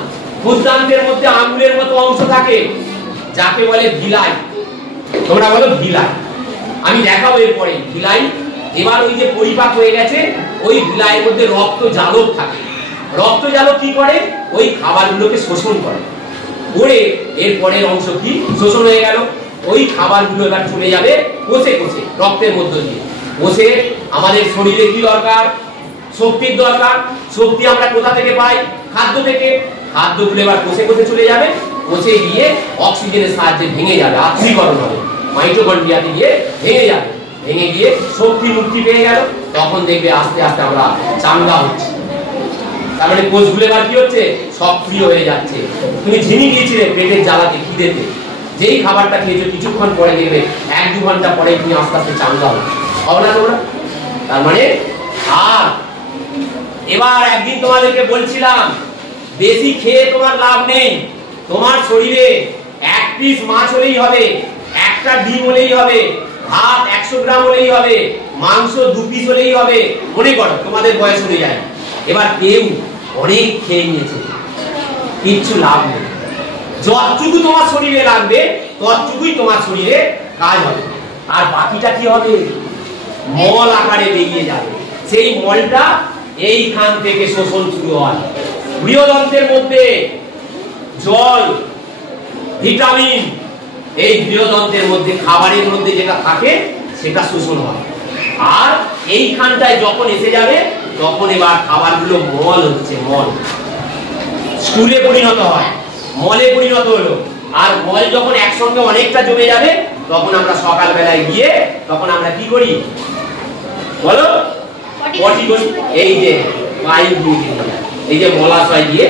ক্ষুদ্রান্তের মধ্যে আঙুলের মতো অংশ থাকে, যাকে বলে ভিলাই। তোমরা বলো ভিলাই, আমি দেখাবো এরপরে ভিলাই। এবার ওই যে পরিপাক হয়ে গেছে, ওই ভিলাইয়ের মধ্যে রক্ত জালক থাকে। রক্ত জালক কি করে? ওই খাবারগুলোকে শোষণ করে, করে এর পরের অংশ কি শোষণ হয়ে গেল, ওই খাবারগুলো এবার চলে যাবে কোষে কোষে, রক্তের মধ্য দিয়ে। কোষে আমাদের শরীরে কি দরকার? শক্তির দরকার। শক্তি আমরা কোথা থেকে পাই? খাদ্য থেকে। খাদ্যগুলো এবার কোষে কোষে চলে যাবে, কোষে গিয়ে অক্সিজেনের সাহায্যে ভেঙে যাবে, আত্মীকরণ হবে, মাইটোকন্ড্রিয়াতে গিয়ে ভেঙে যাবে, ভেঙে গিয়ে শক্তি মুক্তি পেয়ে গেল। তখন দেখবে আস্তে আস্তে আমরা চাঙ্গা হচ্ছি। তার মানে কোষগুলো এবার কি হচ্ছে? সক্রিয় হয়ে যাচ্ছে। তুমি ঝিনি দিয়েছিলে পেটের জ্বালাতে, খিদেতে, যেই খাবারটা খেয়েছো কিছুক্ষণ পরে দেখবে 1-2 ঘন্টা পরে তুমি আস্তে আস্তে চাঙ্গা হচ্ছে, হবে না তোমরা? তার মানে আর এবার একদিন তোমাদেরকে বলছিলাম বেশি খেয়ে তোমার লাভ নেই। তোমার শরীরে 1 পিস মাছ হলেই হবে, 1টা ডিম হলেই হবে, ভাত 100 গ্রাম হলেই হবে, মাংস 2 পিস হলেই হবে। মনে করো তোমাদের বয়স হয়ে যায়, এবার কেউ অনেক খেয়ে নিয়েছে, কিচ্ছু লাভ নেই। যতটুকু তোমার শরীরে লাগবে ততটুকুই তোমার শরীরে কাজ হবে, আর বাকিটা কি হবে? মল আকারে বেরিয়ে যাবে। সেই মলটা এইখান থেকে শোষণ শুরু হয়। বৃহদন্তের মধ্যে জল, ভিটামিন, এই বৃহদন্তের মধ্যে খাবারের মধ্যে যেটা থাকে সেটা শোষণ হয়। আর এইখানটায় যখন এসে যাবে তখন এবার খাবারগুলো মল হচ্ছে, মল স্টুলে পরিণত হয়, মলে পরিণত হলো। আর মল যখন একসঙ্গে অনেকটা জমে যাবে তখন আমরা সকালবেলায় গিয়ে তখন আমরা কি করি বলো? পটি করি। এই যে পাইপ দিয়ে, এই যে মলাশয় দিয়ে।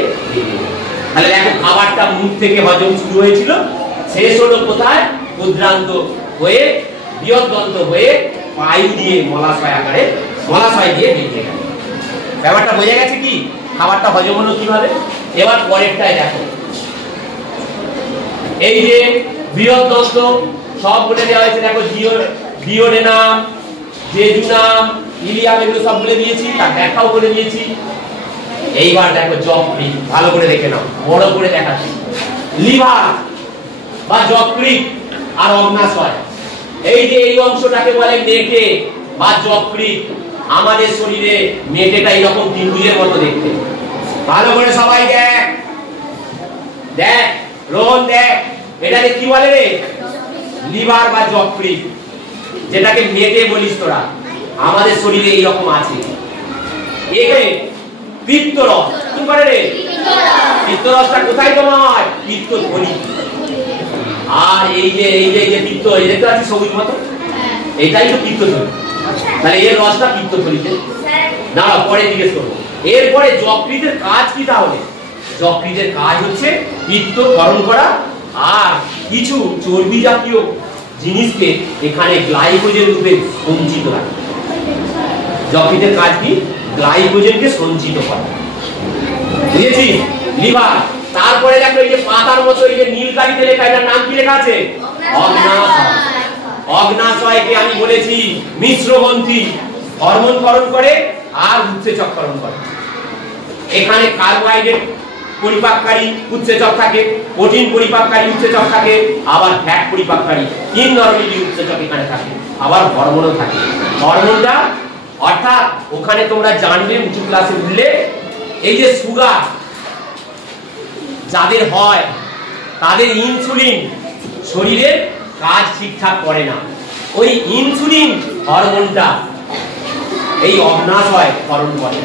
তাহলে দেখো খাবারটা মুখ থেকে হজম শুরু হয়েছিল, শেষ হলো কোথায়? ক্ষুদ্রান্ত হয়ে বৃহদন্ত হয়ে পাইপ দিয়ে মলাশয় আকারে, মলাশয় দিয়ে বেরিয়ে গেল। ব্যাপারটা বোঝা গেছে কি? খাবারটা হজম হলো কিভাবে? এবার পরেরটাই দেখো, এই যে বৃহদন্ত সব বলে দেওয়া হয়েছে। দেখো ডিওডেনাম, জেজুনাম, ইলিয়াম, এগুলো সব বলে দিয়েছি, তার ব্যাখ্যাও বলে দিয়েছি। এইবার দেখো যকৃৎ, ভালো করে দেখে নাও, বড় করে দেখাচ্ছি। লিভার বা যকৃৎ আর অগ্নাশয়, এই যে এই অংশটাকে বলে মেটে বা যকৃৎ। আমাদের শরীরে মেটেটা এরকম ত্রিভুজের মতো দেখতে। ভালো করে সবাই দেখ, দেখ রোহন দেখ, এটাকে কি বলে রে? লিভার বা যকৃৎ, যেটাকে মেটে বলিস তোরা। আমাদের শরীরে এইরকম আছে। এখানে পিত্তরস, কি করে রে? পিত্তরসটা কোথায় জমা হয়? পিত্তথলি। আর এই যে পিত্ত, এই দেখতে পাচ্ছি সবুজ মতো, এটাই তো পিত্তথলি। তাহলে এর রসটা পিত্তথলিতে। না পরে জিজ্ঞেস করবো। এরপরে যকৃতের কাজ কি তাহলে? যকৃতের কাজ হচ্ছে পিত্ত ক্ষরণ করা আর কিছু চর্বি জাতীয় জিনিসকে এখানে গ্লাইকোজেন রূপে সঞ্চিত রাখে। যকৃতের কাজ কি? গ্লাইকোজেনকে সঞ্চিত করা। বুঝেছি? লিভার। তারপরে দেখো এই যে পাতার মতো এই যে নীল কালিতে লেখা, এটার নাম কি লেখা আছে? অগ্নাশয়। অগ্নাশয়কে আমি বলেছি মিশ্রগ্রন্থি, হরমোন ক্ষরণ করে আর উৎসেচক ক্ষরণ করে। এখানে কার্বোহাইড্রেট পরিপাককারী উৎসেচক থাকে, প্রোটিন পরিপাককারী উৎসেচক থাকে, আবার ফ্যাট পরিপাককারী, তিন ধরনের উৎসেচক এখানে থাকে। আবার হরমোনও থাকে। হরমোনটা অর্থাৎ ওখানে তোমরা জানবে উঁচু ক্লাসে উঠলে, এই যে সুগার যাদের হয় তাদের ইনসুলিন শরীরের কাজ ঠিকঠাক করে না। ওই ইনসুলিন হরমোনটা এই অগ্নাশয় ক্ষরণ করে।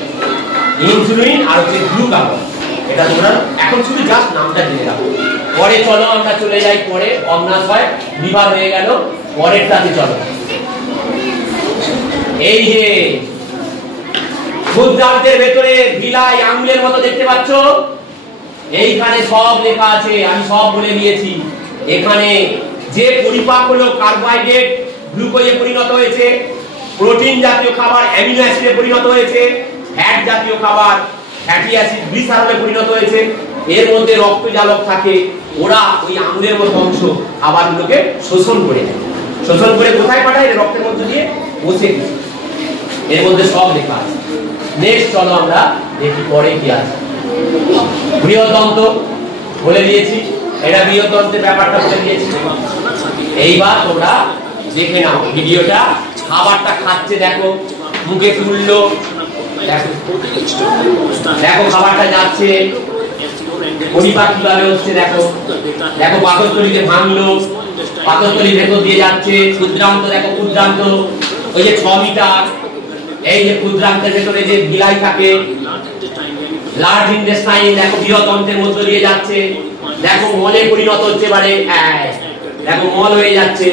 ইনসুলিন আর হচ্ছে গ্লুকাগন। এটা তোমরা এখন শুধু জাস্ট নামটা জেনে রাখো। পরে চলো আমরা চলে যাই পরে। অগ্নাশয় লিভার হয়ে গেল, পরেরটাতে চলো। এই যে ক্ষুদ্রান্তের ভেতরে ভিলাই আঙুলের মতো দেখতে পাচ্ছ, এইখানে সব লেখা আছে, আমি সব বলে দিয়েছি। এখানে যে পরিপাক হলো কার্বোহাইড্রেট গ্লুকোজে পরিণত হয়েছে, প্রোটিন জাতীয় খাবার অ্যামিনো অ্যাসিডে পরিণত হয়েছে, ফ্যাট জাতীয় খাবার ফ্যাটি অ্যাসিড গ্লিসারলে পরিণত হয়েছে। এর মধ্যে রক্তজালক থাকে, ওরা ওই আঙুলের মতো অংশ খাবারগুলোকে শোষণ করে নেয়। শোষণ করে কোথায় পাঠায়? রক্তের মধ্যে দিয়ে বসে। এর মধ্যে সব লেখা আছে। নেক্সট চলো আমরা দেখি পরে কি আছে। বৃহদন্ত বলে দিয়েছি, এটা বৃহদন্তের ব্যাপারটা বলে দিয়েছি। এইবার তোমরা দেখে নাও ভিডিওটা। খাবারটা খাচ্ছে দেখো, মুখে তুললো, দেখো দেখো খাবারটা যাচ্ছে, পরিপাক কিভাবে হচ্ছে দেখো। দেখো পাকস্থলীতে ভাঙলো, পাকস্থলীর ভেতর দিয়ে যাচ্ছে। ক্ষুদ্রান্ত দেখো, ক্ষুদ্রান্ত ওই যে 6 মিটার, এই যে ক্ষুদ্রান্তের ভেতরে যে ভিলাই থাকে, লার্জ ইন্টেস্টাইন দেখো বৃহদন্তের মধ্য দিয়ে যাচ্ছে। দেখো মলে পরিণত হচ্ছে, পারে দেখো মল হয়ে যাচ্ছে।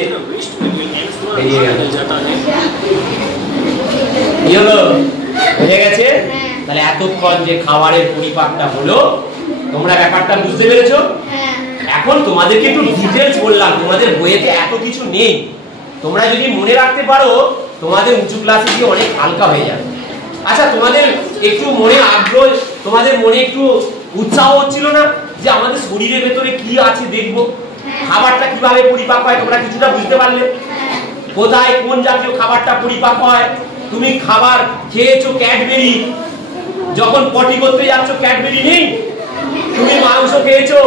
বুঝে গেছে? তাহলে এতক্ষণ যে খাবারের পরিপাকটা হলো, তোমরা ব্যাপারটা বুঝতে পেরেছো? এখন তোমাদেরকে একটু ডিটেইলস বললাম, তোমাদের বইয়েতে এত কিছু নেই। তোমরা যদি মনে রাখতে পারো, তোমাদের উঁচু ক্লাসে গিয়ে অনেক হালকা হয়ে যাবে। আচ্ছা, তোমাদের একটু মনে আগ্রহ, তোমাদের মনে একটু উৎসাহ হচ্ছিল না যে আমাদের শরীরের ভেতরে কি আছে দেখবো, খাবারটা কিভাবে পরিপাক হয়? তোমরা কিছুটা বুঝতে পারলে কোথায় কোন জাতীয় খাবারটা পরিপাক হয়। তুমি খাবার খেয়েছো ক্যাডবেরি, যখন পটি করতে যাচ্ছ ক্যাডবেরি নেই। তুমি মাংস খেয়েছো,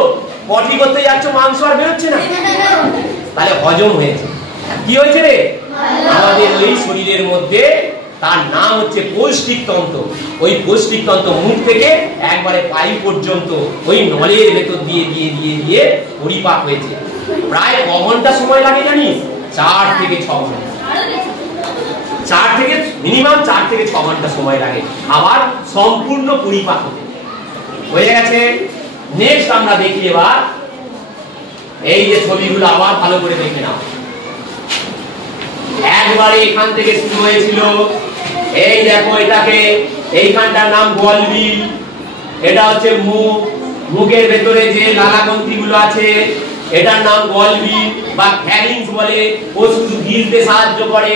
পটি করতে যাচ্ছ মাংস আর বেরোচ্ছে না, তাহলে হজম হয়েছে। কি হয়েছে রে? আমাদের ওই শরীরের মধ্যে তার নাম হচ্ছে পৌষ্টিকতন্ত্র। ওই পৌষ্টিকতন্ত্র মুখ থেকে একবারে পাই পর্যন্ত ওই নলের ভেতর দিয়ে দিয়ে দিয়ে দিয়ে পরিপাক হয়েছে। প্রায় ক ঘন্টা সময় লাগে জানিস? 4 থেকে 6 ঘন্টা। 4 থেকে মিনিমাম 4 থেকে 6 ঘন্টা সময় লাগে আবার সম্পূর্ণ পরিপাক হতে। হয়ে গেছে? নেক্সট আমরা দেখি এবার এই যে ছবিগুলো আবার ভালো করে দেখে নাও। একবারে এখান থেকে শুরু হয়েছিল, এই দেখো এটাকে, এইখানটার নাম গলবিল, এটা হচ্ছে মুখ, মুখের ভেতরে যে লালাগ্রন্থি গুলো আছে এটার নাম গলবিল বা ফ্যারিংস বলে। ও শুধু গিলতে সাহায্য করে,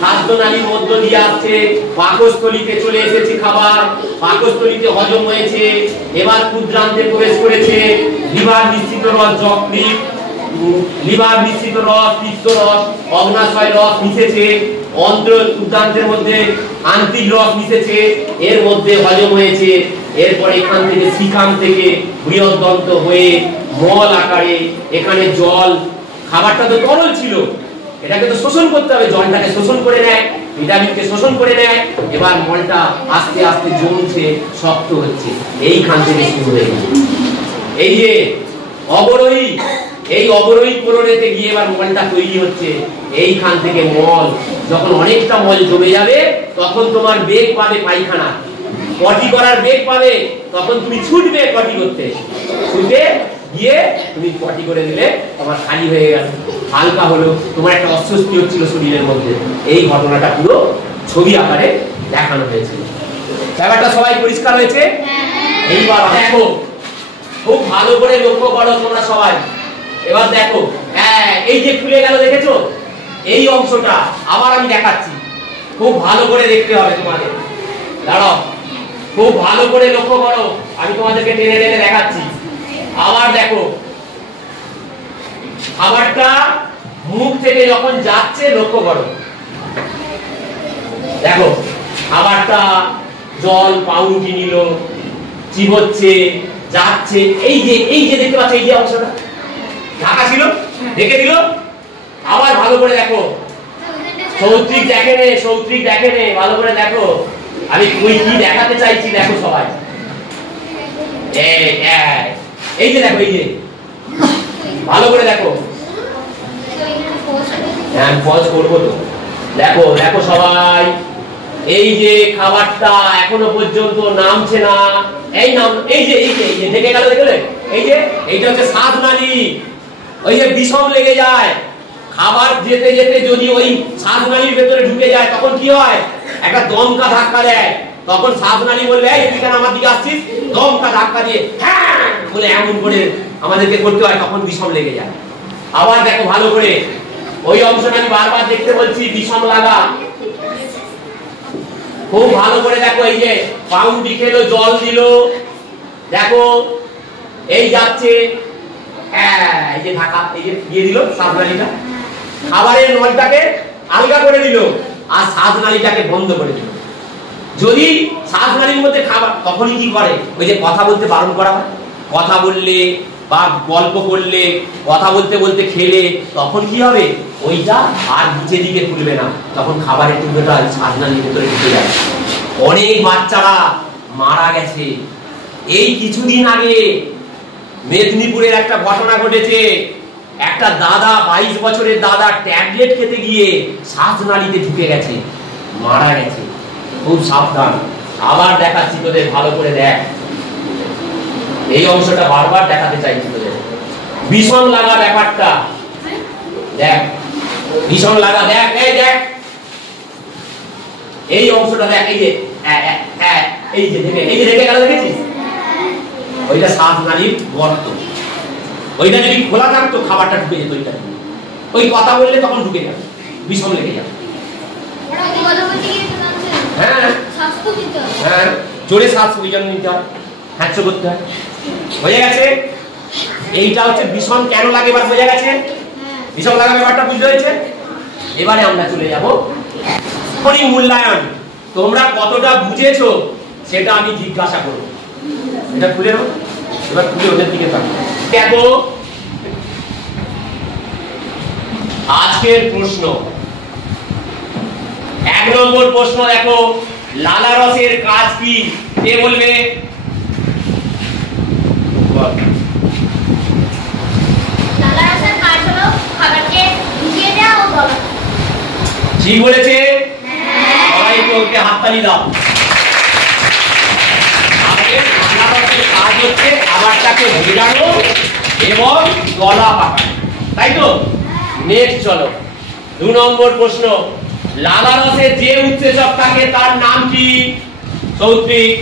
খাদ্যনালীর মধ্য দিয়ে আসছে, পাকস্থলীতে চলে এসেছে খাবার, পাকস্থলীতে হজম হয়েছে, এবার ক্ষুদ্রান্তে প্রবেশ করেছে, লিভার নিশ্চিত রস, যকৃৎ, লিভার মিশ্রিত রস, পিত্ত রস, অগ্নাশয় রস মিশেছে, অন্ত্র উদ্যান্তের মধ্যে আন্তিক রস মিশেছে, এর মধ্যে হজম হয়েছে। এরপর এখান থেকে শিখাম থেকে বৃহৎদন্ত হয়ে মল আকারে এখানে জল, খাবারটা তো তরল ছিল, এটাকে তো শোষণ করতে হবে, জলটাকে শোষণ করে নেয়, ভিটামিনকে শোষণ করে নেয়। এবার মলটা আস্তে আস্তে জমছে, শক্ত হচ্ছে, এইখান থেকে শুরু হয়ে গেল এই যে অবরোহী। এই অবরোহী কোলনেতে গিয়ে এবার মলটা তৈরি হচ্ছে। এইখান থেকে মল যখন অনেকটা মল জমে যাবে তখন তোমার বেগ পাবে পায়খানা, পটি করার বেগ পাবে, তখন তুমি ছুটবে পটি করতে, ছুটে গিয়ে তুমি পটি করে দিলে তোমার খালি হয়ে গেল, হালকা হলো, তোমার একটা অস্বস্তি হচ্ছিল শরীরের মধ্যে। এই ঘটনাটা পুরো ছবি আকারে দেখানো হয়েছিল। ব্যাপারটা সবাই পরিষ্কার হয়েছে? এইবার দেখো, খুব ভালো করে লক্ষ্য করো তোমরা সবাই। এবার দেখো, এই যে খুলে গেল দেখেছো, এই অংশটা আবার আমি দেখাচ্ছি, খুব ভালো করে দেখতে হবে তোমাদের। দাঁড়াও, খুব ভালো করে লক্ষ্য করো, আমি তোমাদেরকে টেনে টেনে দেখাচ্ছি। আবার দেখো, খাবারটা মুখ থেকে যখন যাচ্ছে লক্ষ্য করো, দেখো খাবারটা জল পাউরুটি নিল, চিবোচ্ছে, যাচ্ছে, এই যে দেখতে পাচ্ছ, এই যে অংশটা ঢাকা ছিল, ঢেকে দিল। আবার ভালো করে দেখো, সৌত্রিক দেখে নে, ভালো করে দেখো, আমি কি দেখাতে চাইছি দেখো সবাই। এই যে দেখো, এই যে ভালো করে দেখো, হ্যাঁ পজ করবো তো। দেখো দেখো সবাই, এই যে খাবারটা এখনো পর্যন্ত নামছে না, এই যে ঢেকে গেল, দেখলে? এই যে এইটা হচ্ছে শ্বাসনালী, ওই যে বিষম লেগে যায়, খাবার যেতে যেতে যদি ওই শ্বাসনালীর ভেতরে ঢুকে যায় তখন কি হয়, একটা দমকা ধাক্কা দেয়, তখন শ্বাসনালী বলবে এই তুই কেন আমার দিকে আসছিস, দমকা ধাক্কা দিয়ে হ্যাঁ বলে এমন করে আমাদেরকে করতে হয়, তখন বিষম লেগে যায়। আবার দেখো ভালো করে, ওই অংশটা আমি বারবার দেখতে বলছি, বিষম লাগা, খুব ভালো করে দেখো। এই যে পাউরুটি খেলো, জল দিল, দেখো এই যাচ্ছে, এই যে ঢাকা, এই যে দিয়ে দিল শ্বাসনালীটা, খাবারের নলটাকে আলগা করে দিল আর শ্বাসনালীটাকে বন্ধ করে দিল। যদি শ্বাসনালীর মধ্যে খাবার, তখনই কি করে, ওই যে কথা বলতে বারণ করা হয়, কথা বললে বা গল্প করলে, কথা বলতে বলতে খেলে, তখন কি হবে, ওইটা আর নিচের দিকে খুলবে না, তখন খাবারের টুকরোটা শ্বাসনালীর ভেতরে ঢুকে যাবে। অনেক বাচ্চারা মারা গেছে। এই কিছুদিন আগে মেদিনীপুরের একটা ঘটনা ঘটেছে, একটা দাদা, 22 বছরের দাদা, ট্যাবলেট খেতে গিয়ে শ্বাসনালীতে ঢুকে গেছে, মারা গেছে। খুব সাবধান। আবার দেখাচ্ছি তোদের, ভালো করে দেখ, এই অংশটা বারবার দেখাতে চাইছি তোদের। ভীষণ লাগা ব্যাপারটা দেখ, ভীষণ লাগা দেখ, এই দেখ এই অংশটা দেখ, এই যে দেখে গেল, দেখেছিস? ওইটা শ্বাসনালীর গর্ত, ওইটা যদি খোলা থাকতো খাবারটা ঢুকে যেত, ওইটা ওই কথা বললে তখন ঢুকে যাবে, বিষম লেগে যাবে। হ্যাঁ জোরে শ্বাস নিতে হয়, হ্যাঁ করতে হয়। বোঝা গেছে? এইটা হচ্ছে বিষম কেন লাগে, এবার বোঝা গেছে? বিষম লাগা ব্যাপারটা বুঝতে হয়েছে? এবারে আমরা চলে যাব মূল্যায়ন। তোমরা কতটা বুঝেছো সেটা আমি জিজ্ঞাসা করব। এটা খুলে নাও, এবার খুলে ওদের দিকে তাকাও। দেখো আজকের প্রশ্ন, 1 নম্বর প্রশ্ন দেখো, লালারসের কাজ কি? কে বলবে? লালারসের কাজ হলো খাবারকে ঢুকিয়ে দেওয়া ও গলা। ঠিক বলেছে? সবাই একটু ওকে হাততালি দাও। লালারসের কাজ হচ্ছে খাবারটাকে ভেজানো এবং গলা পাকানো, তাই তো? নেক্সট চলো, 2 নম্বর প্রশ্ন, লালারসে যে উৎসেচক থাকে তার নাম কি? সৌত্রিক,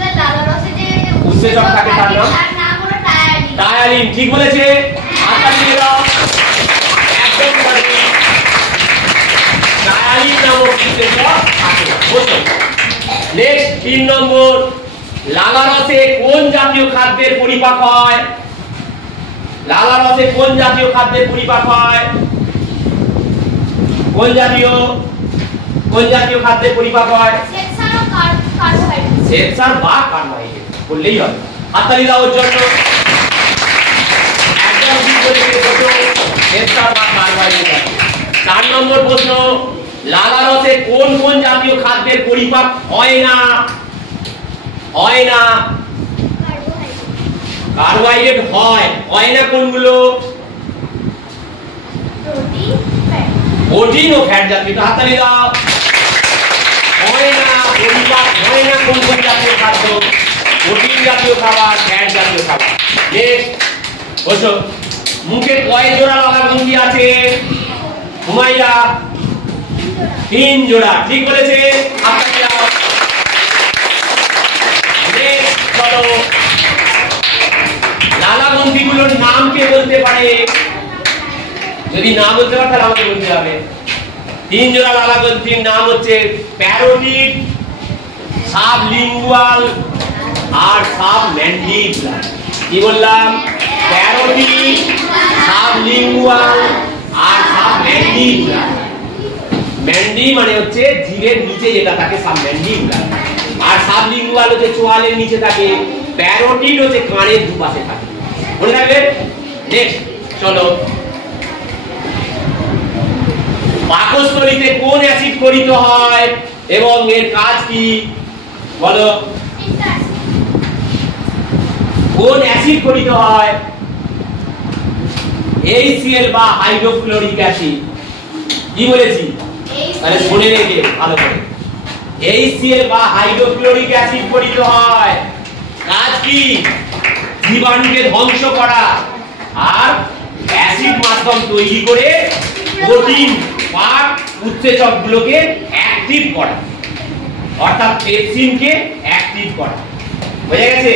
লালারসে যে উৎসেচক থাকে তার নাম হলো টায়ালিন। টায়ালিন, ঠিক বলেছে? হাততালি দিয়ে দাও। একদম সঠিক, টায়ালিন নামক উৎসেচক থাকে। বুঝছো? নেক্সট 3 নম্বর, লালারসে কোন জাতীয় খাদ্যের পরিপাক হয়? লালা রসে কোন জাতীয় খাদ্যের পরিপাক হয়? কোন জাতীয় খাদ্যের পরিপাক হয়? শ্বেতসার ও কার্বোহাইড্রেট। শ্বেতসার বা কার্বোহাইড্রেট বললেই হবে। হাততালি দাও ওর জন্য। একদম ঠিক বলেছে বলো, শ্বেতসার বা কার্বোহাইড্রেট। 4 নম্বর প্রশ্ন, লালা রসে কোন কোন জাতীয় খাদ্যের পরিপাক হয় না? কার্বোহাইড্রেট হয় না কোনগুলো? প্রোটিন ও ফ্যাট জাতীয়। হাততালি দাও। হয় না, পরিপাক হয় না কোন কোন জাতীয় খাদ্য? প্রোটিন জাতীয় খাবার, ফ্যাট জাতীয় খাবার। নেক্সট বসো। মুখে কয় জোড়া লালা গ্রন্থি আছে? হুমায়রা 3 জোড়া। ঠিক বলেছে। হাততালি দাও। নেক্সট চলো, লালা গ্রন্থিগুলোর নাম কে বলতে পারে? যদি না বলতে পারে তাহলে আমাকে বলতে হবে। 3 জোড়া লালা গ্রন্থির নাম হচ্ছে প্যারোটিড, সাবলিঙ্গুয়াল আর সাবম্যান্ডিবুলার। কি বললাম? প্যারোটিড, সাবলিঙ্গুয়াল আর সাবম্যান্ডিবুলার। ম্যান্ডি মানে হচ্ছে জিভের নিচে যেটা থাকে সাবম্যান্ডিবুলার, আর সাবলিঙ্গুয়াল হচ্ছে চোয়ালের নিচে থাকে, প্যারোটিড হচ্ছে কানের দুপাশে থাকে। মনে থাকবে? নেক্সট চলো, পাকস্থলীতে কোন অ্যাসিড খরিত হয় এবং এর কাজ কি? বলো। কোন অ্যাসিড খরিত হয়? HCl বা হাইড্রোক্লোরিক অ্যাসিড। কি বলেছি? তাহলে শুনে রেখে ভালো করে। HCl বা হাইড্রোক্লোরিক অ্যাসিড খরিত হয়। কাজ কি? জীবাণুকে ধ্বংস করা আর অ্যাসিড মাধ্যম তৈরি করে প্রোটিন বা উৎসেচকগুলোকে অ্যাক্টিভ করা, অর্থাৎ পেপসিনকে অ্যাক্টিভ করা। বুঝে গেছে?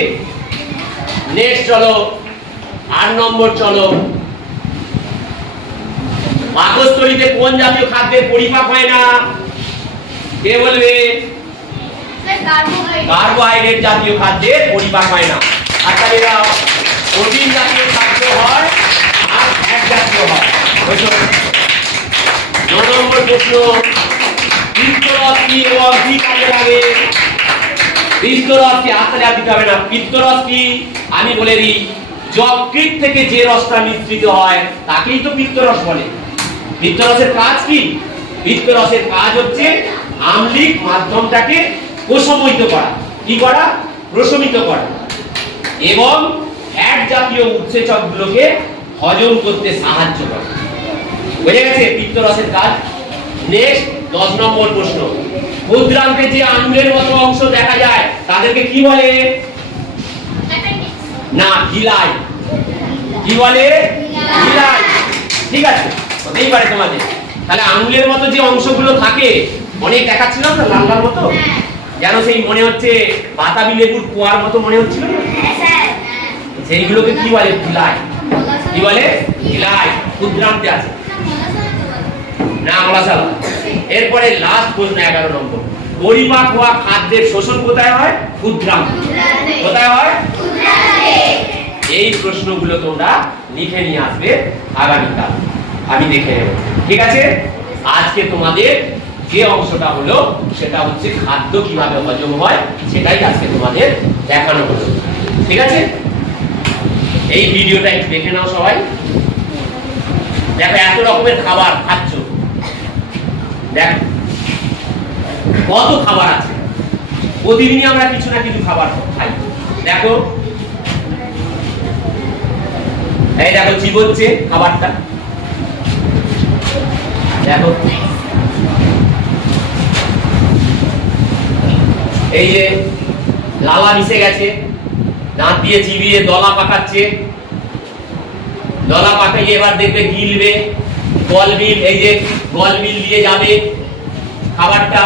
নেক্সট চলো, 8 নম্বর চলো, পাকস্থলীতে কোন জাতীয় খাদ্যের পরিপাক হয় না? কে বলবে? কার্বোহাইড্রেট জাতীয় খাদ্যের পরিপাক হয় না। হাততালি দাও। প্রোটিন জাতীয় খাদ্য হয় আর ফ্যাট জাতীয় হয়। বুঝছো? 9 নম্বর প্রশ্ন, পিত্তরস কি এবং কি কাজে লাগে? পিত্তরস কি? হাততালি আর দিতে হবে না। পিত্তরস কি আমি বলে দিই, যকৃৎ থেকে যে রসটা নিঃসৃত হয় তাকেই তো পিত্তরস বলে। পিত্তরসের কাজ কি? পিত্তরসের কাজ হচ্ছে আম্লিক মাধ্যমটাকে প্রশমিত করা। কি করা? প্রশমিত করা এবং ফ্যাট জাতীয় উৎসেচকগুলোকে হজম করতে সাহায্য করে। বুঝে গেছে পিত্তরসের কাজ? নেক্সট 10 নম্বর প্রশ্ন, ক্ষুদ্রান্তে যে আঙুলের মতো অংশ দেখা যায় তাদেরকে কি বলে? না, গিলাই। কি বলে? গিলাই। ঠিক আছে, হতেই পারে তোমাদের। তাহলে আঙুলের মতো যে অংশগুলো থাকে, অনেক দেখাচ্ছিল না লাল লাল মতো, যেন সেই মনে হচ্ছে বাতাবি লেবুর কোয়ার মতো মনে হচ্ছিল না, সেইগুলোকে কি বলে? গিলাই। কি বলে? গিলাই। ক্ষুদ্রান্তে আছে না, আমলাশালা। এরপরে লাস্ট প্রশ্ন 11 নম্বর, পরিপাক হওয়া খাদ্যের শোষণ কোথায় হয়? ক্ষুদ্রান্তে। কোথায় হয়? এই প্রশ্নগুলো তোমরা লিখে নিয়ে আসবে আগামীকাল, আমি দেখে নেব। ঠিক আছে? আজকে তোমাদের যে অংশটা হলো সেটা হচ্ছে খাদ্য কিভাবে হজম হয়, সেটাই আজকে তোমাদের দেখানো হলো। ঠিক আছে? এই ভিডিওটা একটু দেখে নাও সবাই। দেখো এত রকমের খাবার খাচ্ছ, দেখো কত খাবার আছে। প্রতিদিনই আমরা কিছু না কিছু খাবার খাই। দেখো, এই দেখো চিবোচ্ছে খাবারটা, দেখো এই যে লালা মিশে গেছে, দাঁত দিয়ে চিবিয়ে দলা পাকাচ্ছে, দলা পাকাইয়ে এবার দেখবে গিলবে, গলবিল, এই যে গলবিল দিয়ে যাবে খাবারটা,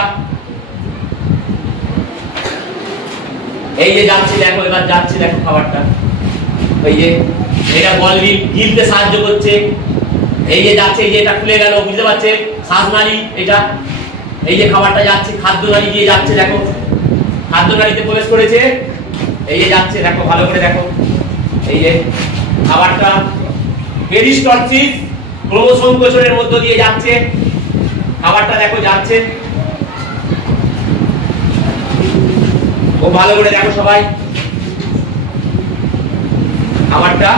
এই যে যাচ্ছে দেখো, এবার যাচ্ছে দেখো খাবারটা, এই যে এটা গলবিল গিলতে সাহায্য করছে, এই যে যাচ্ছে, এই যে এটা খুলে গেল, বুঝতে পারছে? শ্বাসনালী এটা, এই যে খাবারটা যাচ্ছে খাদ্যনালী দিয়ে যাচ্ছে, দেখো খাদ্যনালীতে প্রবেশ করেছে, এই যে যাচ্ছে দেখো, ভালো করে দেখো, এই যে খাবারটা পেরিস্টলসিস ক্রমসংকোচনের মধ্য দিয়ে যাচ্ছে, খাবারটা দেখো যাচ্ছে। খুব ভালো করে দেখো সবাই, খাবারটা